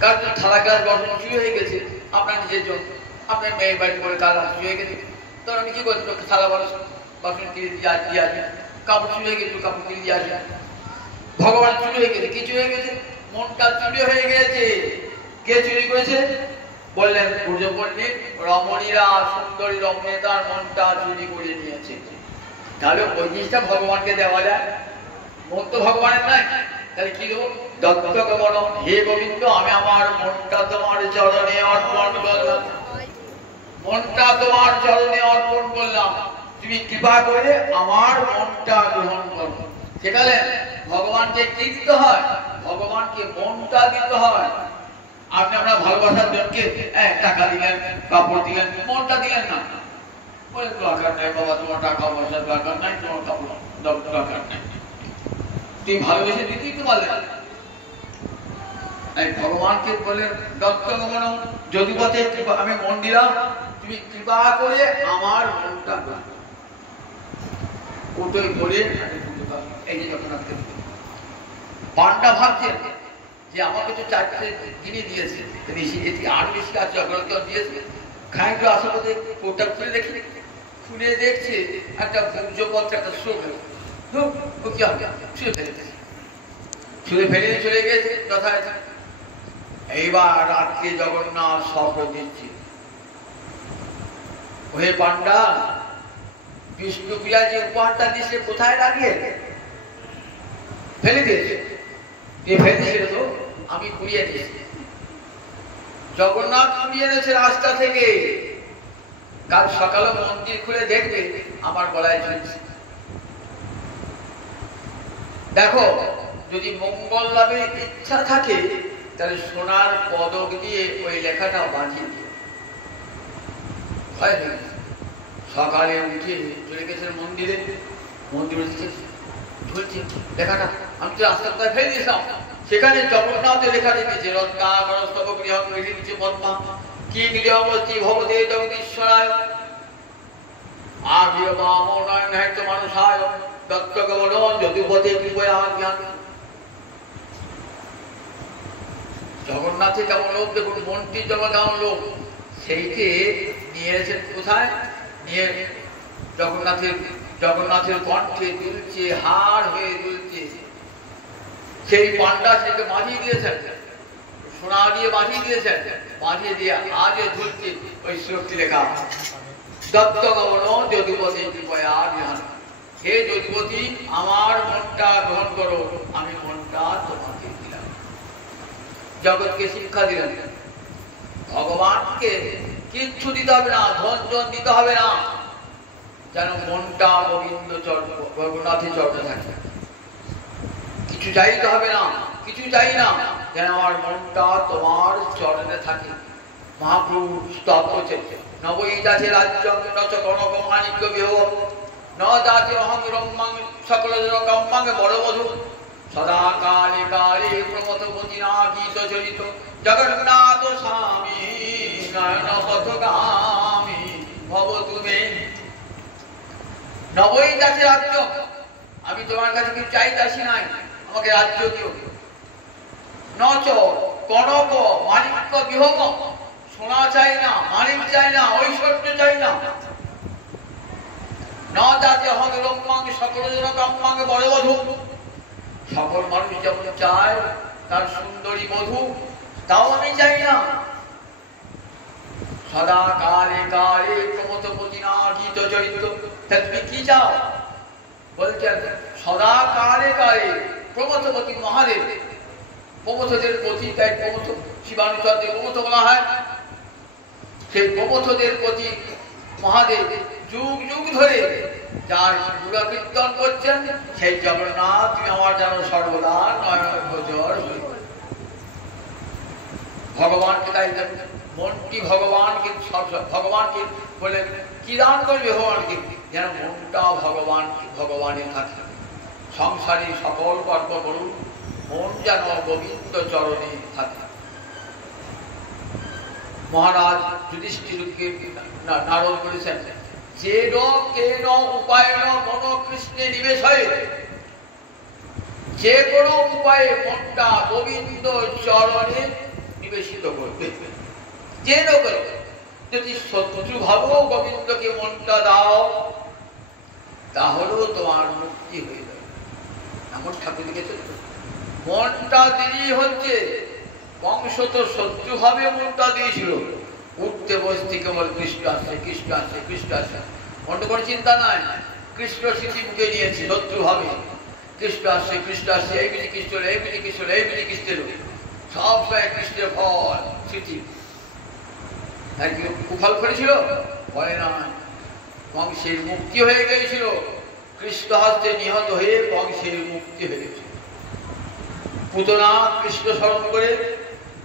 কারণ থালা গ্লাস বাসন চুরি হয়ে গেছে আপনার নিজের জন্য। আপনার মেয়ের বাড়িতে বলে কালা চুরি হয়ে গেছে, তখন আমি কি করছি? থালা বাসন কিনে দিয়ে আসি। কাপড় চুরি হয়ে গেছে, কাপড় কিনে দিয়ে আসি। ভগবান চুরি হয়ে গেছে, কি চুরি হয়ে গেছে? মনটা চুরি হয়ে গেছে। কে চুরি করেছে? বললেন সূর্য পণ্ডিত, রমণীরা, সুন্দরী রমণী তার মনটা চুরি করে নিয়েছে। তাহলে ওই জিনিসটা ভগবানকে দেওয়া যায়? মন তো ভগবানের নাই, তাহলে কি দেবো? দত্তক বলম, হে গোবিন্দ, আমি আমার মনটা তোমার চরণে অর্পণ করলাম। মনটা তোমার চরণে অর্পণ করলাম, তুমি কৃপা করে আমার মনটা গ্রহণ করো। সেখানে ভগবানকে কি দিতে হয়? ভগবানকে মনটা দিতে হয়। আপনি আপনার ভালোবাসার জনকে টাকা দিলেন, কাপড় দিলেন, মনটা দিলেন না। বলে দরকার নাই বাবা, তোমার টাকা পয়সার দরকার নাই, তোমার কাপড় দরকার নাই। তুমি ভালোবেসে দিতেই তো পারলে। ভগবানকে বলে দত্তগমন যদুপতে আমি মন দিলাম, তুমি কৃপা করে আমার মনটা ওটাই বলে এই যে জগন্নাথকে পান্ডা ভাবছেন যে আমাকে তো চারটে কিনে দিয়েছে, এটি আর বেশি আছে, জগন্নাথ দিয়েছে। খাইতে আসার পথে কোটা খুলে দেখে, খুলে দেখছে একটা ভূর্যপত্র, একটা শোক কি হবে, ছুঁড়ে ফেলে দিয়েছে। ছুঁড়ে ফেলে চলে গেছে যথাযথ। এইবার রাত্রে জগন্নাথ স্বপ্ন দিচ্ছে, ওহে পান্ডা, বিষ্ণুপ্রিয়া যে উপহারটা দিয়েছে কোথায় লাগিয়ে ফেলে দিয়েছে? ফেলে দিয়েছিল তো, আমি কুড়িয়ে দিয়েছি। জগন্নাথ কুড়িয়ে এনেছে রাস্তা থেকে। কাল সকালে মন্দির খুলে দেখবে আমার গলায় ঝুলছে। দেখো, যদি মঙ্গল লাভের ইচ্ছা থাকে তাহলে সোনার পদক দিয়ে ওই লেখাটা বাঁধিয়ে দিও। সকালে উঠে চলে গেছেন মন্দিরে, মন্দিরে ঝুলছে লেখাটা। আমি তো রাস্তা কোথায় ফেলে দিয়েছিলাম, সেখানে জগন্নাথের লেখা লিখেছে রত্নাকরস্তব গৃহং গৃহীচ পদ্মা কিং দেবমূর্তি ভবতে জগদীশ্বরায় আবির্বাম নয়নাহিত মানুষায় দত্তগমন যদুপতে কৃপয়া জ্ঞান। জগন্নাথের কেমন লোক দেখুন, মন্ত্রীর জন্য কেমন লোক, সেইকে নিয়েছেন কোথায়? নিয়ে জগন্নাথের কণ্ঠে দুলছে, হাড় হয়ে দুলছে। সেই পান্ডা সেকে বাঁধিয়ে দিয়েছেন, সোনা দিয়ে বাঁধিয়ে দিয়েছেন, বাঁধিয়ে দিয়ে আজে ঝুলছে ওই শ্লোকটি লেখা দত্তগমন যদুপতি কৃপয়া জ্ঞান। হে যদুপতি, আমার মনটা গ্রহণ করো, আমি মনটা তোমাকে দিলাম। জগৎকে শিক্ষা দিলেন, ভগবানকে কিচ্ছু দিতে হবে না, ধন জন দিতে হবে না, যেন মনটা গোবিন্দ জগন্নাথের চর্চা থাকে। কিছু চাইতে হবে না, কিছু চাই না, যেন আমার মনটা তোমার চরণে থাকে। মহাপ্রভু স্তব করছেন, নবৈ যাচে রাজ্যং নচ কনক মাণিক্য বিহ ন যাচে অহং রম্মাং সকল কাম্মাং বড়বধূ সদা কালে কালে প্রমথপতিনা গীত চরিত জগন্নাথ স্বামী নয়ন পথগামী ভব তুমি। নবৈ যাচে রাজ্য, আমি তোমার কাছে কিছু চাইতে আসি নাই, আমাকে রাজ্য দিও। নচ কনক মালিক্য বিভব, সোনা চাই না, মালিক চাই না, ঐশ্বর্য চাই না। না যাতে হবে রম্মাং সকল জন কাম্মাং বড় বধূ, সকল মানুষ যেমন চায় তার সুন্দরী বধূ, তাও আমি চাই না। সদা কালে কালে প্রমথ প্রতিনাগিত চরিত্র, তুমি কি চাও? বলছেন সদা কালে কালে প্রমথপতি মহাদেব, প্রমথদের প্রতি, তাই প্রমথ শিবানুচন্দ্রে প্রমথ বলা হয়। সেই প্রমথদের প্রতি মহাদেব যুগ যুগ ধরে যার গুণা কীর্তন করছেন, সেই জগন্নাথ তুমি আমার যেন সর্বদা নয়ন গোচর হই। ভগবানকে তাই মনটি ভগবানকে ভগবানকে বলে কি দান করবে ভগবানকে? যেন মনটা ভগবানের থাকে। সংসারে সকল কর্ম করুন, মন যেন গোবিন্দ চরণে থাকে। মহারাজ যুধিষ্ঠিরকে নারদ বলেছেন, যে কেন উপায় মন কৃষ্ণে নিবেশ হয়, যে কোনো উপায়ে মনটা গোবিন্দ চরণে নিবেশিত করবে। যে যদি শত্রু ভাবো গোবিন্দকে মনটা দাও, তাহলেও তোমার মুক্তি হয়ে যাবে। এমন ঠাকুর লিখেছে, মনটা দিয়েই হচ্ছে। কংস তো শত্রু ভাবে মনটা দিয়েছিল, উঠতে বসতে কেবল কৃষ্ণ আসছে, কৃষ্ণ আসছে, কৃষ্ণ আসছে, অন্য কোনো চিন্তা নাই। কৃষ্ণ স্মৃতি মুখে নিয়েছে শত্রু ভাবে, কৃষ্ণ আসছে, কৃষ্ণ আসছে, এই বুঝি কৃষ্ণ, এই বুঝি কৃষ্ণ, এই বুঝি কৃষ্ণ, সব সময় কৃষ্ণের ফল স্মৃতি। তাই কি কুফল করেছিল? বলে না, কংসের মুক্তি হয়ে গিয়েছিল। কৃষ্ণ হস্তে নিহত হয়ে কংসের মুক্তি হয়ে গেছিল। পুতনা কৃষ্ণ স্মরণ করে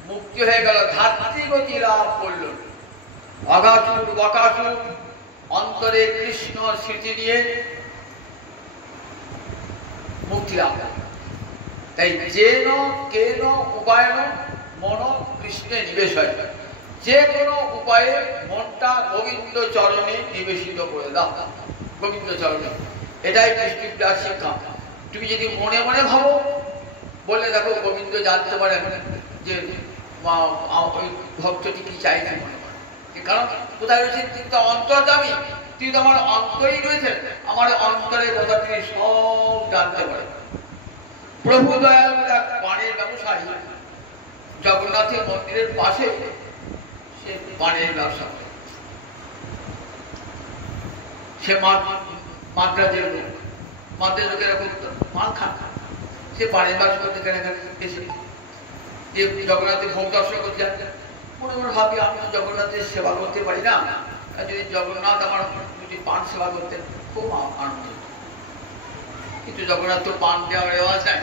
মুক্তি হয়ে গেল, ধাত্রীগতি লাভ করল। অগাচুর বকাচুর অন্তরে কৃষ্ণ স্মৃতি নিয়ে মুক্তি লাভ করল। তাই যেন কেন উপায় মন কৃষ্ণে নিবেশ হয়, যে কোনো উপায়ে মনটা গোবিন্দ চরণে নিবেশিত করে দাও। গোবিন্দ চরণে, এটাই কৃষ্ণের শিক্ষা। তুমি যদি মনে মনে ভাবো, বলে দেখো গোবিন্দ জানতে পারেন যে ওই ভক্তটি কি চাইছে মনে করে। কারণ কোথায় রয়েছে? তিনি তো অন্তর্যামী, তিনি তো আমার অন্তরেই রয়েছেন। আমার অন্তরের কথা তিনি সব জানতে পারেন। প্রভু দয়াল এক পানের ব্যবসায়ী, জগন্নাথের মন্দিরের পাশে সে পানের ব্যবসা করে। সে মাদ্রাজের লোক, মাদ্রাজ লোকের এরকম পান খান, সে পানের ব্যবসা করতে কেন এসে যে জগন্নাথের ভোগ দর্শন করতে যান। মনে মনে ভাবি, আমি তো জগন্নাথের সেবা করতে পারি না, যদি জগন্নাথ আমার যদি পান সেবা করতেন খুব আনন্দ। কিন্তু জগন্নাথ তো পান দেওয়ার রেওয়াজ নাই,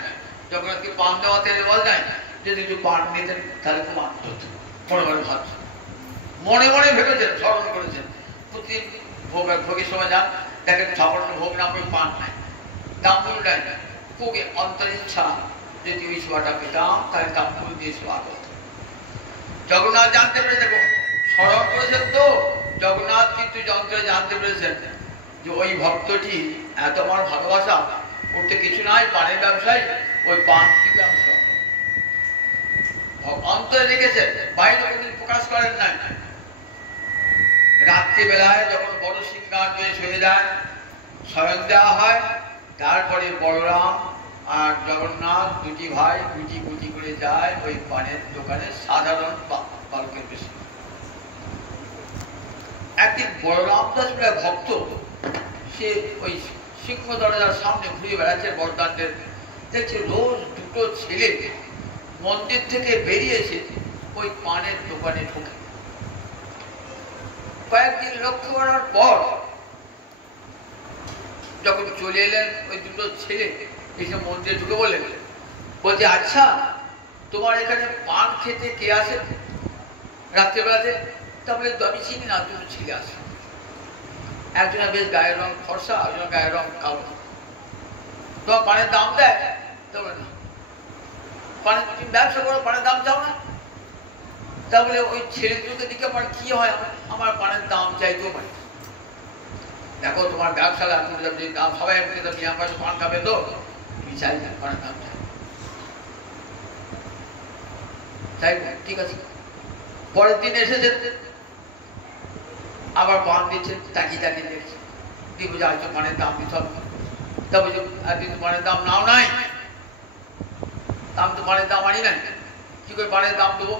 জগন্নাথকে পান দেওয়াতে রেওয়াজ নাই। যদি একটু পান নিতেন তাহলে খুব আনন্দ হতো। মনে মনে ভাবছেন, মনে মনে ভেবেছেন, স্মরণ করেছেন। প্রতিদিন ভোগের সময় যান, দেখেন সামান্য ভোগ না করে পান নাই, তাম্বুল নেয় না। খুব অন্তরের ইচ্ছা যদি ওই সেবাটা পেতাম, তাহলে তাম্বুল দিয়ে সেবা করত। জগন্নাথ জানতে পেরে, দেখুন স্মরণ করেছেন তো, জগন্নাথ কিন্তু যন্ত্রে জানতে পেরেছেন যে ওই ভক্তটি এত আমার ভালোবাসা, করতে কিছু নাই, পানের ব্যবসায় ওই পানটি ব্যবসা অন্তরে রেখেছেন, বাইরে কোনদিন প্রকাশ করেন নাই। রাত্রিবেলায় যখন বড় সিংহার বেশ হয়ে যায়, শয়ন দেওয়া হয়, তারপরে বলরাম আর জগন্নাথ দুটি ভাই গুটি গুটি করে যায় ওই পানের দোকানে, সাধারণ বালকের বেশি। একদিন বলরাম দাস বলে ভক্ত, সে ওই সিংহ দরজার সামনে ঘুরে বেড়াচ্ছে বরদান্তের, দেখছে রোজ দুটো ছেলে মন্দির থেকে বেরিয়েছে ওই পানের দোকানে ঢুকে। কয়েকদিন লক্ষ্য করার পর যখন চলে এলেন ওই দুটো ছেলে, এসে মন্দিরে ঢুকে বললেন, বলছে আচ্ছা তোমার এখানে পান খেতে কে আসে রাত্রেবেলাতে? তাহলে আমি চিনি না, দুটো ছেলে আসে। একজনের বেশ গায়ের রং ফর্সা, একজনের গায়ের রং কালো। তোমার পানের দাম দেয়? তবে না। পানের তুমি ব্যবসা করো, পানের দাম চাও না? তাহলে ওই ছেলেগুলোকে দিকে আমার কি হয়, আমার পানের দাম চাইতেও পারে। দেখো তোমার ব্যবসা দাম সবাই পান খাবে তো, তুমি চাই না পানের দাম চাই। তাই ঠিক আছে। পরের দিন এসেছে, আবার পান দিচ্ছে, তাকিয়ে তাকিয়ে দেখছে, দিয়ে বুঝে হয়তো পানের দাম দিতে হবে। তা বুঝে একদিন তো পানের দাম নাও নাই, দাম তো পানের দাম আনি নাই, কি করে পানের দাম দেবো?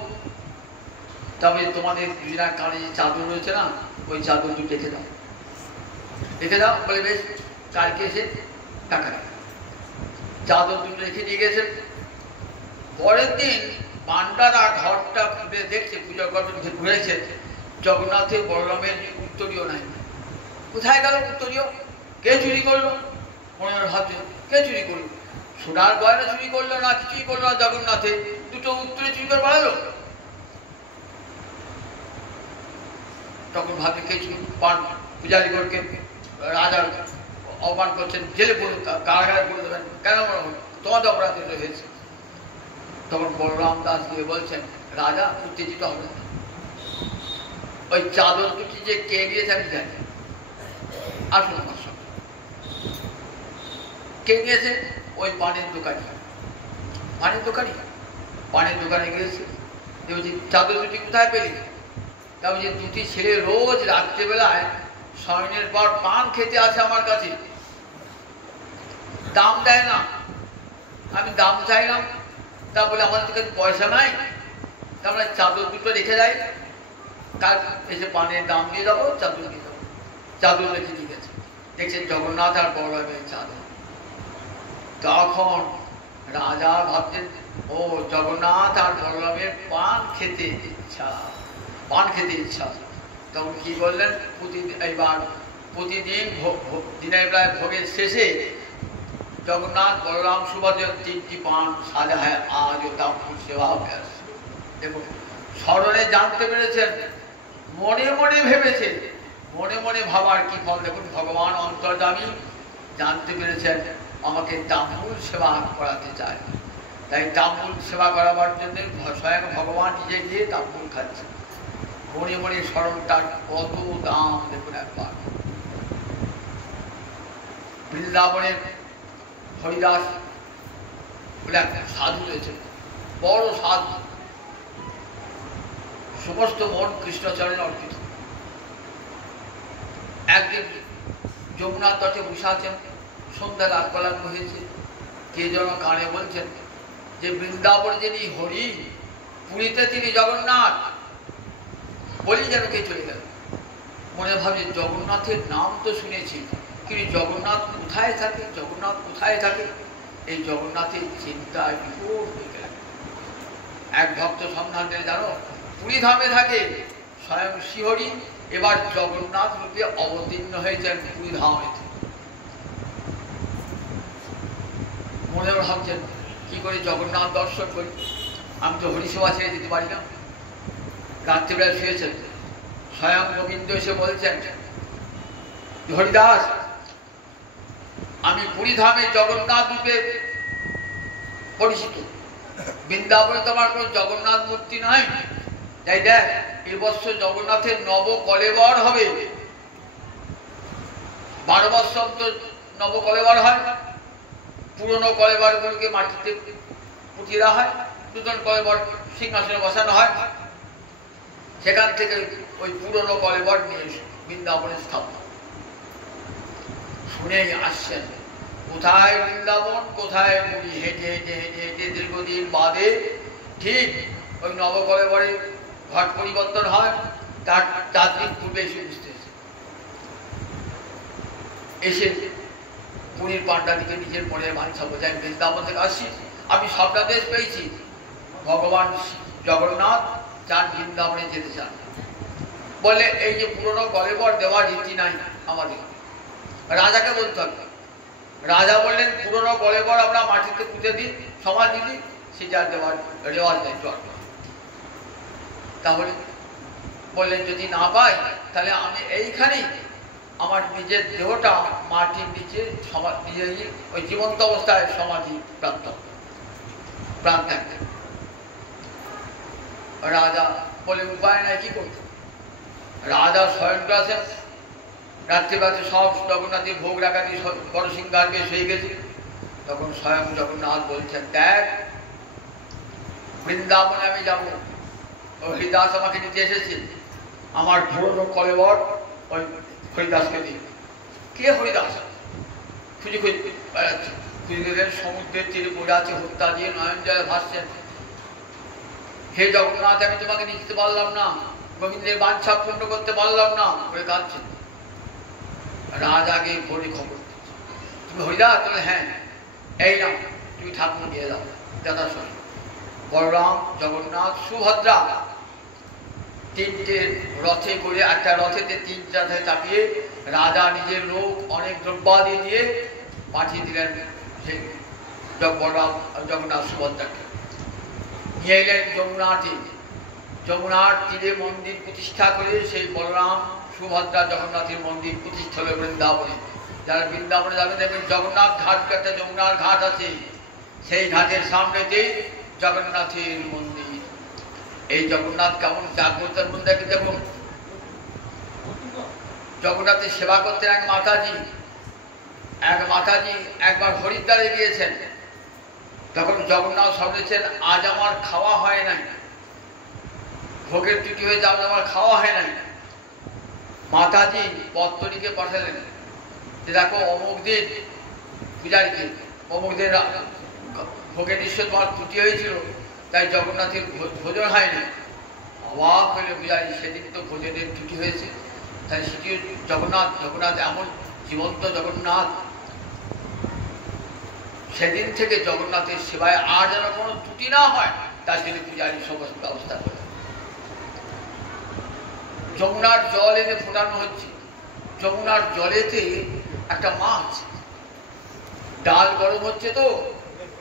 তবে তোমাদের দুজনের কানে যে চাদর রয়েছে না, ওই চাদর দুটো রেখে দাও, রেখে দাও। বলে বেশ, কালকে এসে টাকা চাদর দুটো রেখে দিয়ে গেছে। পরের দিন পান্ডারা ঘরটা খুলে দেখছে, পূজা ঘর ঘুরেছে, জগন্নাথের বলরামের উত্তরীয় নাই। কোথায় গেল উত্তরীয়? কে চুরি করলো? মনে ভাবছে কে চুরি করলো? সোনার গয়না চুরি করলো না, কিছুই করলো না, জগন্নাথে দুটো উত্তরে চুরি করে বাড়ালো। তখন ভাবছে কে চুরি, পূজারীগণকে রাজা অপমান করছেন, জেলে পড়ুন, কারাগারে পড়ে দেবেন, কেন তোমাদের অপরাধ হয়েছে। তখন বলরাম দাস গিয়ে বলছেন, রাজা উত্তেজিত হবে না, ওই চাদর দুটি যে কে দিয়েছে আমি জানি, আসুন আমার সঙ্গে। কে নিয়েছে? ওই পানের দোকানি। পানের দোকানি? পানের দোকানে গিয়েছে, বলছি চাদর দুটি কোথায় পেলি? তা বলছি দুটি ছেলে রোজ রাত্রেবেলায় শয়নের পর পান খেতে আসে আমার কাছে, দাম দেয় না, আমি দাম চাইলাম, তা বলে আমাদের কাছে পয়সা নাই, তারপরে চাদর দুটো রেখে দেয়, কাল এসে পানের দাম দিয়ে যাবো, চাদর দিয়ে যাবো। চাদর রেখে দিয়ে গেছে, দেখছেন জগন্নাথ আর বলরামের চাদর। তখন রাজা ভাবছেন, ও জগন্নাথ আর বলরামের পান খেতে ইচ্ছা, পান খেতে ইচ্ছা। তখন কি বললেন, প্রতিদিন দিনের বেলায় ভোগের শেষে জগন্নাথ বলরাম সুভদ্রার 3টি পান সাজা হয়, আজও তাম্বুল সেবা হয়ে আসছে। দেখুন, স্মরণে জানতে পেরেছেন, মনে মনে ভেবেছে, মনে মনে ভাবার কি ফল। দেখুন, ভগবান অন্তর্যামী, জানতে পেরেছেন আমাকে তাম্বুল সেবা করাতে চায়, তাই তাম্বুল সেবা করাবার জন্য স্বয়ং ভগবান নিজে গিয়ে তাম্বুল খাচ্ছে। মনে মনে স্মরণটার কত দাম দেখুন একবার। বৃন্দাবনের হরিদাস বলে এক সাধু রয়েছে, বড় সাধু, সমস্ত মন কৃষ্ণচরণে অর্পিত। একদিন যমুনার তটে বসে আছেন, সন্ধ্যা রাত পালানো হয়েছে, কে যেন কানে বলছেন যে বৃন্দাবন যিনি হরি, পুরীতে তিনি জগন্নাথ, বলি যেন কে চলে গেল। মনে ভাবছে জগন্নাথের নাম তো শুনেছি, কিন্তু জগন্নাথ কোথায় থাকে, জগন্নাথ কোথায় থাকে, এই জগন্নাথের চিন্তায় বিভোর হয়ে গেল। এক ভক্ত সন্ধান দিলে, জানো পুরী ধামে থাকে স্বয়ং শ্রীহরি, এবার জগন্নাথ রূপে অবতীর্ণ হয়েছেন পুরী ধামে। মনে ভাবছেন কি করে জগন্নাথ দর্শন করি, আমি তো হরিসেবা ছেড়ে দিতে পারি না। রাত্রিবেলায় শুয়েছেন, স্বয়ং গোবিন্দ এসে বলছেন, হরিদাস আমি পুরী ধামে জগন্নাথ রূপে পরিচিত, বৃন্দাবনে তোমার কোনো জগন্নাথ মূর্তি নাই, তাই দেখ এবছর জগন্নাথের নব কলেবর হবে, 12 বৎসর অন্তর নব কলেবর হয়। পুরনো কলেবরগুলোকে মাটিতে পুঁতিয়ে দেওয়া হয়, নূতন কলেবর সিংহাসনে বসানো হয়, সেখান থেকে ওই পুরনো কলেবর নিয়ে বৃন্দাবনে স্থাপন। শুনেই আসছেন, কোথায় বৃন্দাবন কোথায় পুরী, হেঁটে হেঁটে হেঁটে হেঁটে দীর্ঘদিন বাদে ঠিক ওই নবকলেবরে ঘট পরিবর্তন হয়, তার 4 দিন পূর্বে এসে বুঝতে এসে পুরীর পাণ্ডাদিকে নিজের মনে বাঞ্ছা বোঝায়, বৃন্দাবন থেকে আসছি, আমি স্বপ্নাদেশ পেয়েছি, ভগবান জগন্নাথ চান বৃন্দাবনে যেতে চান। বলে এই যে পুরনো কলেবর দেওয়ার রীতি নাই আমাদের, রাজাকে বলতে হবে। রাজা বললেন পুরনো কলেবর আমরা মাটিতে পুঁতে দিই, সমাধি দিই, সেটা দেওয়ার রেওয়াজ নেই। তাহলে বললেন যদি না পাই তাহলে আমি এইখানেই আমার নিজের দেহটা মাটির নিচে নিজে ওই জীবন্ত অবস্থায় সমাধি প্রাপ্ত প্রাণ থাকবে। রাজা বলে উপায় নাই, কি করবে? রাজা স্বয়ং আছেন, রাত্রিবেলাতে সব জগন্নাথের ভোগ রাখা দিয়ে বড় সিংহার বেশ হয়ে গেছে। তখন স্বয়ং জগন্নাথ বলছেন, দেখ বৃন্দাবনে আমি যাবো। হরিদাস আমাকে নিতে এসেছে, আমার পুরনো কলেবর ওই হরিদাসকে দিয়ে। কে হরিদাস? খুঁজে খুঁজে বেড়াচ্ছে, খুঁজে গেলেন সমুদ্রের তীরে পড়ে আছে, হত্যা দিয়ে নয়ন জলে ভাসছেন। হে জগন্নাথ, আমি তোমাকে নিয়ে যেতে পারলাম না, গোবিন্দের বাঞ্ছা পূর্ণ করতে পারলাম না বলে কাঁদছেন। রাজ আগে ভোরে খবর, তুমি হরিদাস? তাহলে হ্যাঁ, এই নাও, তুমি ঠাকুর দিয়ে দাও যথাসময়। বলরাম, জগন্নাথ, সুভদ্রা তিনটে রথে করে, একটা রথেতে তিনটা চাপিয়ে রাজা নিজের লোক অনেক দ্রব্যাদি দিয়ে পাঠিয়ে দিলেন সেই বলরাম জগন্নাথ সুভদ্রাকে। নিয়ে এলেন যমুনাতে, যমুনার তীরে মন্দির প্রতিষ্ঠা করে সেই বলরাম সুভদ্রা জগন্নাথের মন্দির প্রতিষ্ঠা হল বৃন্দাবনে। যারা বৃন্দাবনে যাবে দেখবেন জগন্নাথ ঘাট, একটা যমুনার ঘাট আছে, সেই ঘাটের সামনেতেই জগন্নাথের মন্দির। এই জগন্নাথ কেমন জাগ্রতার মধ্যে দেখুন। জগন্নাথের সেবা করতেন এক মাতাজি একবার হরিদ্বারে গিয়েছেন। তখন জগন্নাথ শুনেছেন আজ আমার খাওয়া হয় নাই, ভোগের ত্রুটি হয়ে যাবে, আমার খাওয়া হয় নাই। মাতাজি পত্তরীকে পাঠালেন যে দেখো অমুক দিন পূজারীকে, অমুক দিন ভোগের নিশ্চয় তোমার ত্রুটি হয়েছিল, তাই জগন্নাথের ভোজন হয়নি। অবাক হইলে পূজারী, সেদিন তো ভোজনের ত্রুটি হয়েছে, তাই সেটিও জগন্নাথ এমন জীবন্ত জগন্নাথ। সেদিন থেকে জগন্নাথের সেবায় আর যেন কোনো ত্রুটি না হয় তার জন্য পূজারী সমস্ত ব্যবস্থা করে। যমুনার জল এনে ফোটানো হচ্ছে। যমুনার জলেতে একটা মাছ, ডাল গরম হচ্ছে তো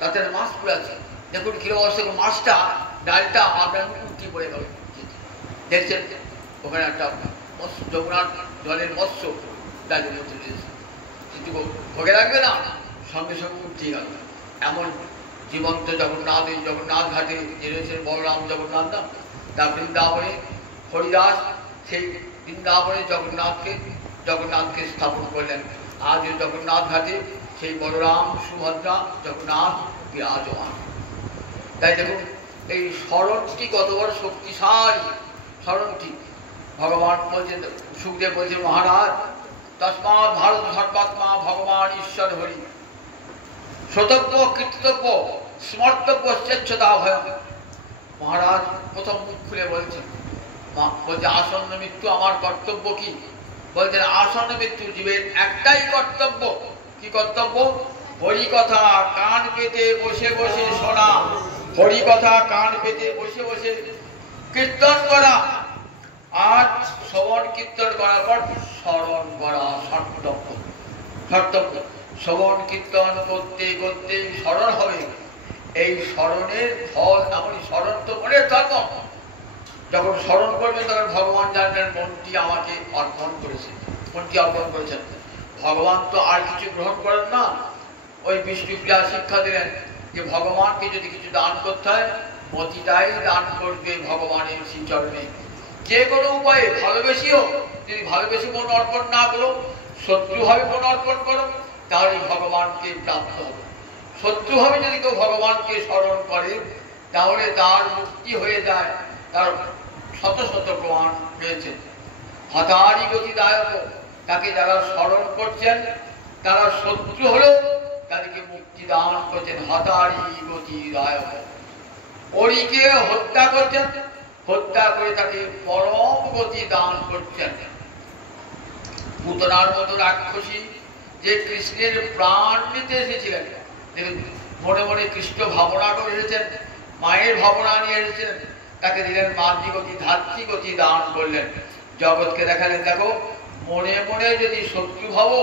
তাতে মাছ পুড়াচ্ছে। দেখুন কিরকম অবস্থা, মাছটা ডালটা আপনার উল্টি পড়ে গেল। দেখছেন ওখানে একটা যমুনার জলের মৎস্য ডালের মধ্যে রয়েছে, কিন্তু ভোগে রাখবে না, সঙ্গে সঙ্গে উঠতে গেল। এমন জীবন্ত জগন্নাথ, এই জগন্নাথ ঘাটে যে রয়েছেন বলরাম জগন্নাথ নাম, তা বৃন্দাবনে হরিদাস সেই বৃন্দাবনে জগন্নাথকে স্থাপন করলেন। আজ ওই জগন্নাথ ঘাটে সেই বলরাম সুভদ্রা জগন্নাথ বিরাজমান। তাই দেখুন এই স্মরণটি কত বড় শক্তিশালী স্মরণটি। ভগবান বলছেন, সুখদেব বলছেন, মহারাজ তস্মাৎ ভারত সর্বাত্মা ভগবান ঈশ্বর হরি শ্রোতব্য কীর্তব্য স্মর্তব্য স্বেচ্ছতা ভয়। মহারাজ প্রথম মুখ খুলে বলছেন, বলছে আসন্ন মৃত্যু আমার কর্তব্য কি? বলছেন আসন্ন মৃত্যু জীবের একটাই কর্তব্য। কি কর্তব্য? হরি কথা কান পেতে বসে বসে শোনা, হরি কথা কান পেতে বসে বসে কীর্তন করা, আর শ্রবণ কীর্তন করার পর স্মরণ করা কর্তব্য। শ্রবণ কীর্তন করতে করতে স্মরণ হবে। এই স্মরণের ফল এমনই, স্মরণ তো মনের ধর্ম। যখন স্মরণ করবেন তখন ভগবান জানবেন মনটি আমাকে অর্পণ করেছে, মনটি অর্পণ করেছেন। ভগবান তো আর কিছু গ্রহণ করেন না। ওই বিষ্ণুপ্রিয়া শিক্ষা দিলেন যে ভগবানকে যদি কিছু দান করতে হয় মতিটাই দান করবে ভগবানের শ্রীচরণে। যে কোনো উপায়ে ভালোবেসিও, যদি ভালোবেসে মন অর্পণ না করো, শত্রুভাবে মন অর্পণ করো, তাহলে ভগবানকে প্রাপ্ত হবে। শত্রুভাবে যদি কেউ ভগবানকে স্মরণ করে তাহলে তার মুক্তি হয়ে যায়। তার শত শত প্রমাণ রয়েছে। হতারি গতিদায়ক, তাকে যারা স্মরণ করছেন তারা শত্রু হলেও তাদেরকে মুক্তি দান করছেন। হতারি গতিদায়ক, ওরিকে হত্যা করছেন, হত্যা করে তাকে পরম গতি দান করছেন। পুতনার মতো রাক্ষসী যে কৃষ্ণের প্রাণ নিতে এসেছিলেন, মনে মনে কৃষ্ণ ভাবনা করে এসেছেন, মায়ের ভাবনা নিয়ে এসেছিলেন, তাকে দিলেন মাতৃগতি ধাত্রীগতি দান করলেন। জগৎকে দেখালেন দেখো মনে মনে যদি শত্রু ভাবো,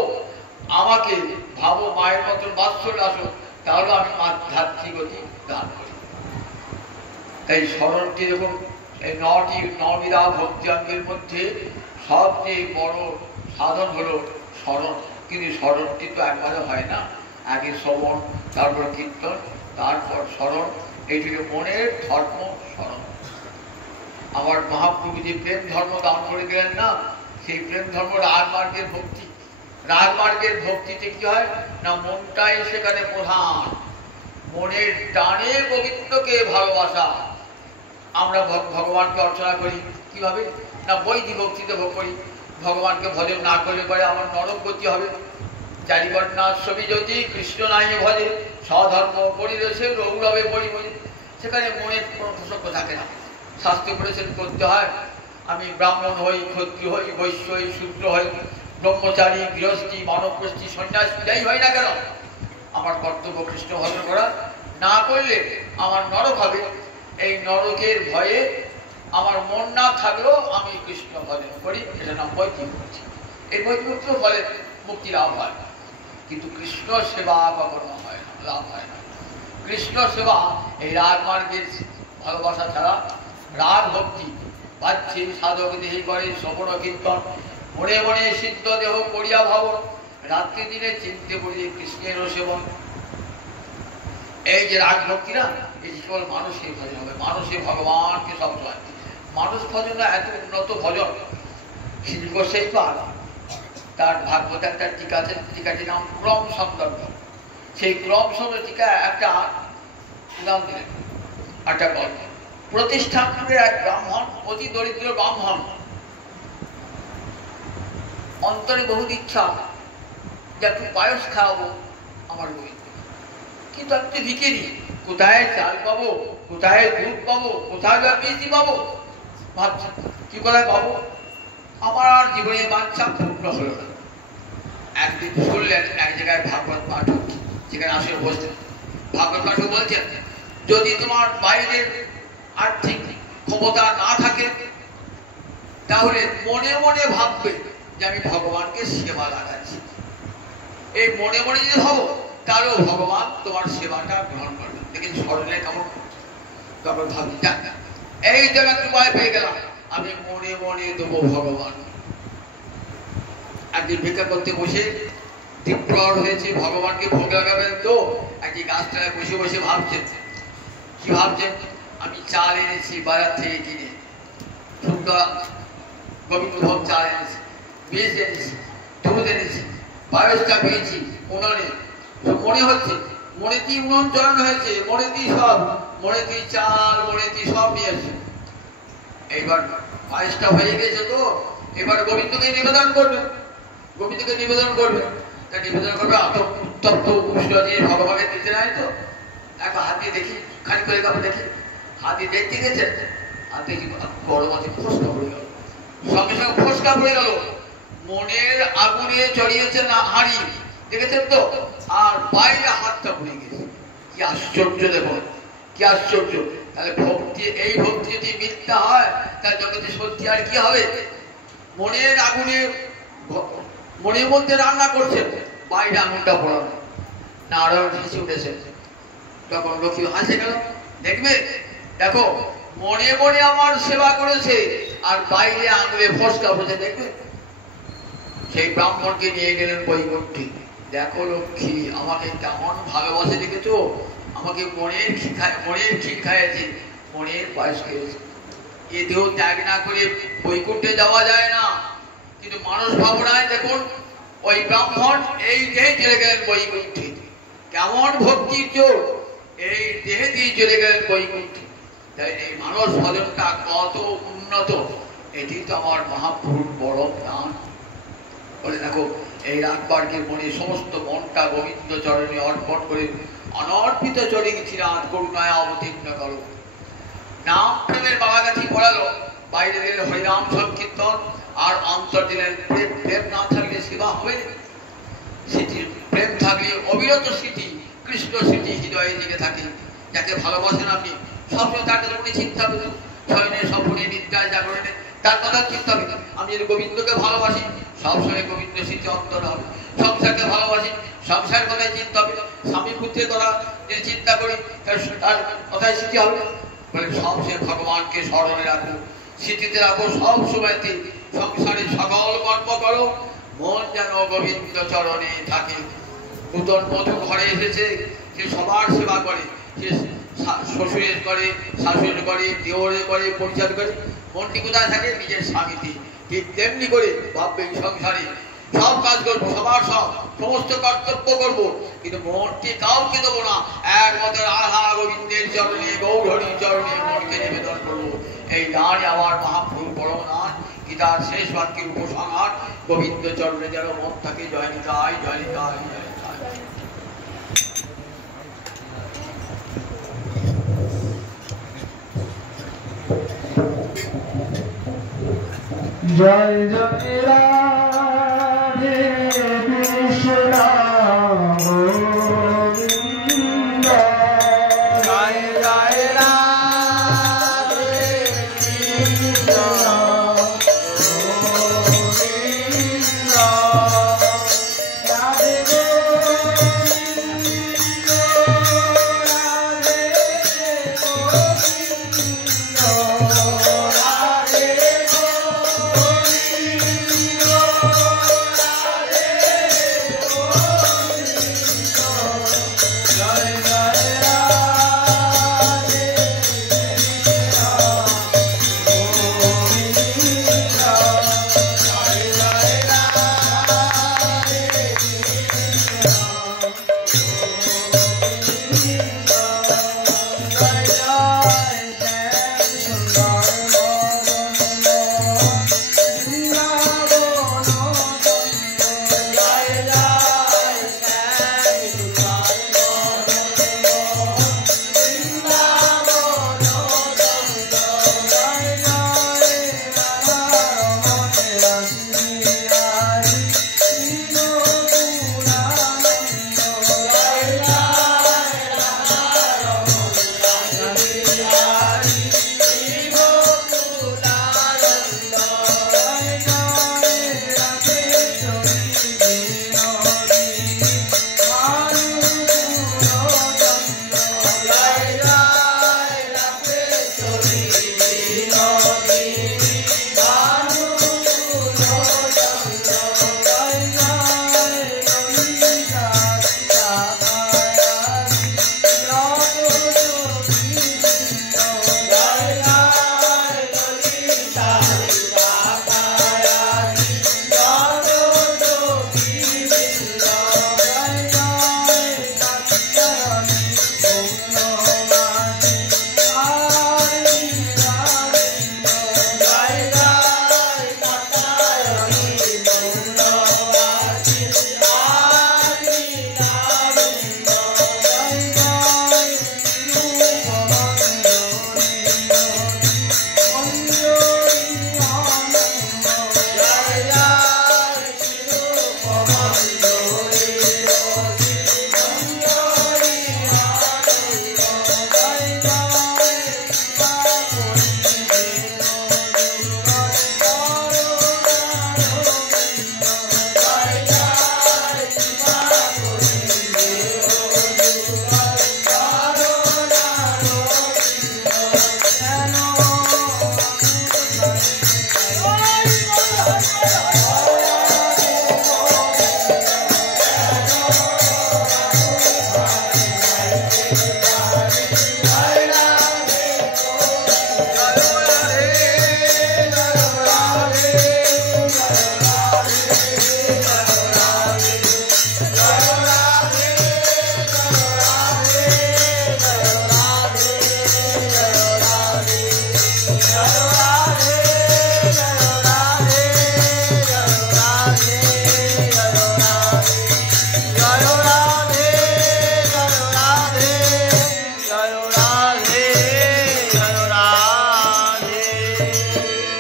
আমাকে ভাবো মায়ের মতন বাৎসল্য আসো, তাহলে আমি ধাত্রীগতি দান করি। তাই স্মরণটি দেখুন এই নবিধা ভক্তি অঙ্গের মধ্যে সবচেয়ে বড় সাধন হলো স্মরণ। কিন্তু স্মরণটি তো একবারে হয় না, আগে শ্রবণ, তারপর কীর্তন, তারপর স্মরণ। এইটিকে মনের ধর্ম স্মরণ। আমার মহাপ্রভু যে প্রেম ধর্ম দান করে দিলেন না, সেই প্রেম ধর্ম রাজমার্গের ভক্তি। রাজমার্গের ভক্তিতে কি হয় না, মনটাই সেখানে প্রধান। মনের টানে গোবিন্দকে ভালোবাসা, আমরা ভগবানকে অর্চনা করি কিভাবে না বৈদিক ভক্তিতে ভোগ করি। ভগবানকে ভজন না করলে পরে আমার নরক গতি হবে। চারিবর্ণাশ্রমী যদি কৃষ্ণ নাই ভজে স্বধর্ম পরিবেশে রৌরবে পরিবজে, সেখানে মনের কোনো প্রসঙ্গ থাকে না। শাস্ত্র করেছেন করতে হয়, আমি ব্রাহ্মণ হই, ক্ষত্রিয় হই, বৈশ্য হই, শূদ্র হই, ব্রহ্মচারী, গৃহস্থী, মানবগোষ্ঠী, সন্ন্যাসী যাই হয় না কেন, আমার কর্তব্য কৃষ্ণ ভজন করা। না করলে আমার নরক হবে। এই নরকের ভয়ে আমার মন না থাকলেও আমি কৃষ্ণ ভজন করি, এটা নাম বৈদিক ভক্তি। এই বৈদিক ভক্তির ফলে মুক্তি লাভ হয়, কিন্তু কৃষ্ণ সেবা কখনো হয় না, লাভ হয় না। কৃষ্ণ সেবা এই রাগ মার্গের ভালোবাসা ছাড়া, রাগ ভক্তি বাহ্যে সাধক দেহে করে শ্রবণ কীর্তন, মনে মনে সিদ্ধ দেহ করিয়া ভাবন, রাত্রি দিনে চিনতে পড়িয়ে কৃষ্ণেরও সেবন। এই যে রাগ ভক্তি না, এই কেবল মানুষের ভজন হবে, মানুষের ভগবানকে সব চায়। মানুষ ভজন এত উন্নত ভজন। সেই পার তার ভাগবত একটা টিকা আছে, টিকাটির নাম ক্রম সন্দর্ভ। সেই ক্রম সন্দর্ভ টিকা একটা নাম দিলেন, একটা গল্প। প্রতিষ্ঠানপুরে এক ব্রাহ্মণ, অতি দরিদ্র ব্রাহ্মণ, অন্তরে বহুত ইচ্ছা যে একটু পায়স খাওয়াবো আমার গোবিন্দ, কিন্তু একটু ভিখেরি, কোথায় চাল পাবো, কোথায় দুধ পাবো, কোথায় বা বীজ পাবো, ভাবছি কি কোথায় পাবো। আমার আর জীবনের বাঞ্ছা পূর্ণ হলো না। একদিন শুনলেন এক জায়গায় ভাগবত পাঠক, যেখানে আসলে বসতেন, ভাগবত পাঠক বলছেন, যদি তোমার বাইরের আর্থিক ক্ষমতা না থাকে তাহলে মনে মনে ভাববে যে আমি ভগবানকে সেবা লাগাচ্ছি। এই মনে মনে যদি ভাবো তাহলেও ভগবান তোমার সেবাটা গ্রহণ করবে। দেখেন স্মরণে কেমন, তখন ভাবি এই জায়গা উপায় পেয়ে গেলাম, আমি মনে মনে দেবো ভগবান। একদিন ভিক্ষা করতে বসে দ্বীপ্রহর হয়েছে, ভগবানকে ভোগ লাগাবেন, তো একটি গাছতলায় বসে বসে ভাবছেন। কি ভাবছেন? আমি চাল এনেছি বাজার থেকে কিনে, শুদ্ধ গোবিন্দভোগ চাল এনেছি, বীজ এনেছি, দুধ এনেছি, পায়েসটা পেয়েছি উনানে। মনে হচ্ছে মনেতেই উনন চরণ হয়েছে, মনেতেই সব, মনেতেই চাল, মনেতেই সব নিয়ে আসছে। এইবার পায়েসটা হয়ে গেছে, তো এবার গোবিন্দকে নিবেদন করবে, গোবিন্দকে নিবেদন করবে। তা নিবেদন করবে উত্তপ্ত উষ্ণ দিয়ে ভগবানের দিতে নাই তো। একবার হাত দিয়ে দেখি, খানি করে কাপড় দেখি, হাত দিয়ে দেখতে গেছেন, হাত দেখি গরম আছে, ফোসকা পড়ে গেল, সঙ্গে সঙ্গে ফোসকা পড়ে গেল। মনের আগুনে চড়িয়েছে না হাঁড়ি, দেখেছেন তো, আর বাইরে হাতটা পড়ে গেছে। কি আশ্চর্য দেখুন, কি আশ্চর্য। তাহলে ভক্তি, এই ভক্তি যদি মিথ্যা হয় তাহলে জগতে সত্যি আর কি হবে? মনের আগুনে মনের মধ্যে রান্না করছেন, বাইরে আগুনটা পড়ানো। নারায়ণ হেসে উঠেছে, তখন লক্ষ্মী হাসে গেল। দেখবে, দেখো মনে মনে আমার সেবা করেছে আর বাইরে আঙুলে ফসকা বসে, দেখবে। সেই ব্রাহ্মণকে নিয়ে গেলেন বৈকুণ্ঠে। দেখো লক্ষ্মী আমাকে কেমন ভালোবাসে, দেখেছো, আমাকে মনের ক্ষীর খাইয়েছে, মনের পায়েস খেয়েছে। এ দেহ ত্যাগ না করে বৈকুণ্ঠে যাওয়া যায় না, কিন্তু মানুষ ভাবনায় দেখুন ওই ব্রাহ্মণ এই দেহে চলে গেলেন বৈকুণ্ঠে। কেমন ভক্তির জোর, এই দেহে দিয়ে চলে গেলেন বৈকুণ্ঠে। তাই এই মানস ভজনটা কত উন্নত, এটি তো আমার মহাপুরুষ বড় দান। বলে দেখো, এই রাগবার্গের মনে সমস্ত মনটা গোবিন্দ চরণে অর্পণ করে অনর্পিত চরে চিরাত করুণায় অবতীর্ণ করো। নাম প্রেমের বাবাগাছি পড়ালো, বাইরে দিলেন হরিনাম সংকীর্তন, আর অন্তর দিলেন প্রেম। প্রেম না থাকলে সেবা হবে না। স্মৃতি প্রেম থাকলে অবিরত স্মৃতি, কৃষ্ণ স্মৃতি হৃদয়ে জেগে থাকে। যাকে ভালোবাসেন আপনি সবসময় তার কথা আপনি চিন্তা করুন, শয়নে স্বপ্নে নিদ্রায় জাগরণে তার কথা চিন্তা করুন। আমি যদি গোবিন্দকে ভালোবাসি সবসময় গোবিন্দ স্মৃতি অন্তর হবে। সংসারকে ভালোবাসি, সংসার কথায় চিন্তা হবে। স্বামী পুত্রের কথা যদি চিন্তা করি তার কথায় স্মৃতি হবে। বলে সবসময় ভগবানকে স্মরণে রাখো, স্মৃতিতে রাখো, সব সময়তে সংসারে সকল কর্ম করো, মন যেন গোবিন্দ চরণে থাকে। নূতন মধু ঘরে এসেছে, সে সবার সেবা করে, সে শ্বশুরের করে, শাশুড়ের করে, দেওরের করে, পরিচার করে। মনটি কোথায় থাকে? নিজের স্বামীতে। ঠিক তেমনি করে ভাববে সংসারে সব কাজ করবো, সবার সমস্ত কর্তব্য করবো, কিন্তু মনটি কাউকে দেবো না, একমাত্র রাধা গোবিন্দের চরণে, গৌর হরির চরণে মনকে নিবেদন করবো। এই দাঁড়ে আবার মহাপ্রভু বড় নান গীতার শেষ বাক্যের উপসংহার গোবিন্দ চরণে যেন মন থাকে জয় নিতাই জয় নিতাই জয় নিতাই। জয় জয় রাম।